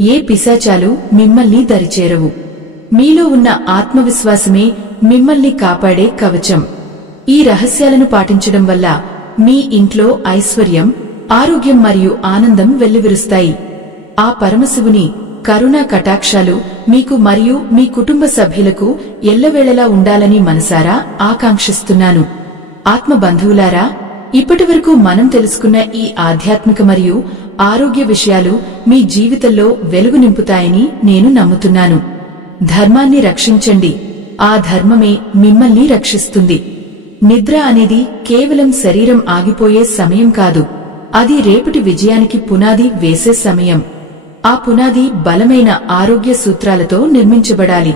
ఏ పిశాచాలు మిమ్మల్ని దరిచేరవు. మీలో ఉన్న ఆత్మవిశ్వాసమే మిమ్మల్ని కాపాడే కవచం. ఈ రహస్యాలను పాటించడం వల్ల మీ ఇంట్లో ఐశ్వర్యం, ఆరోగ్యం మరియు ఆనందం వెల్లివిరుస్తాయి. ఆ పరమశివుని కరుణా కటాక్షాలు మీకు మరియు మీ కుటుంబ సభ్యులకు ఎల్లవేళలా ఉండాలని మనసారా ఆకాంక్షిస్తున్నాను. ఆత్మ బంధువులారా, ఇప్పటివరకు మనం తెలుసుకున్న ఈ ఆధ్యాత్మిక మరియు ఆరోగ్య విషయాలు మీ జీవితంలో వెలుగు నింపుతాయని నేను నమ్ముతున్నాను. ధర్మాన్ని రక్షించండి, ఆ ధర్మమే మిమ్మల్ని రక్షిస్తుంది. నిద్ర అనేది కేవలం శరీరం ఆగిపోయే సమయం కాదు, అది రేపటి విజయానికి పునాది వేసే సమయం. ఆ పునాది బలమైన ఆరోగ్య సూత్రాలతో నిర్మించబడాలి.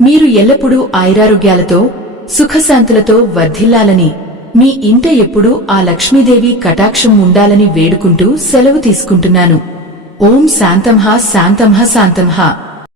మీరు ఎల్లప్పుడూ ఆయురారోగ్యాలతో సుఖశాంతులతో వర్ధిల్లాలని, మీ ఇంట ఎప్పుడూ ఆ లక్ష్మీదేవి కటాక్షం ఉండాలని వేడుకుంటూ సెలవు తీసుకుంటున్నాను. ఓం శాంతంహ శాంతంహ శాంతంహ.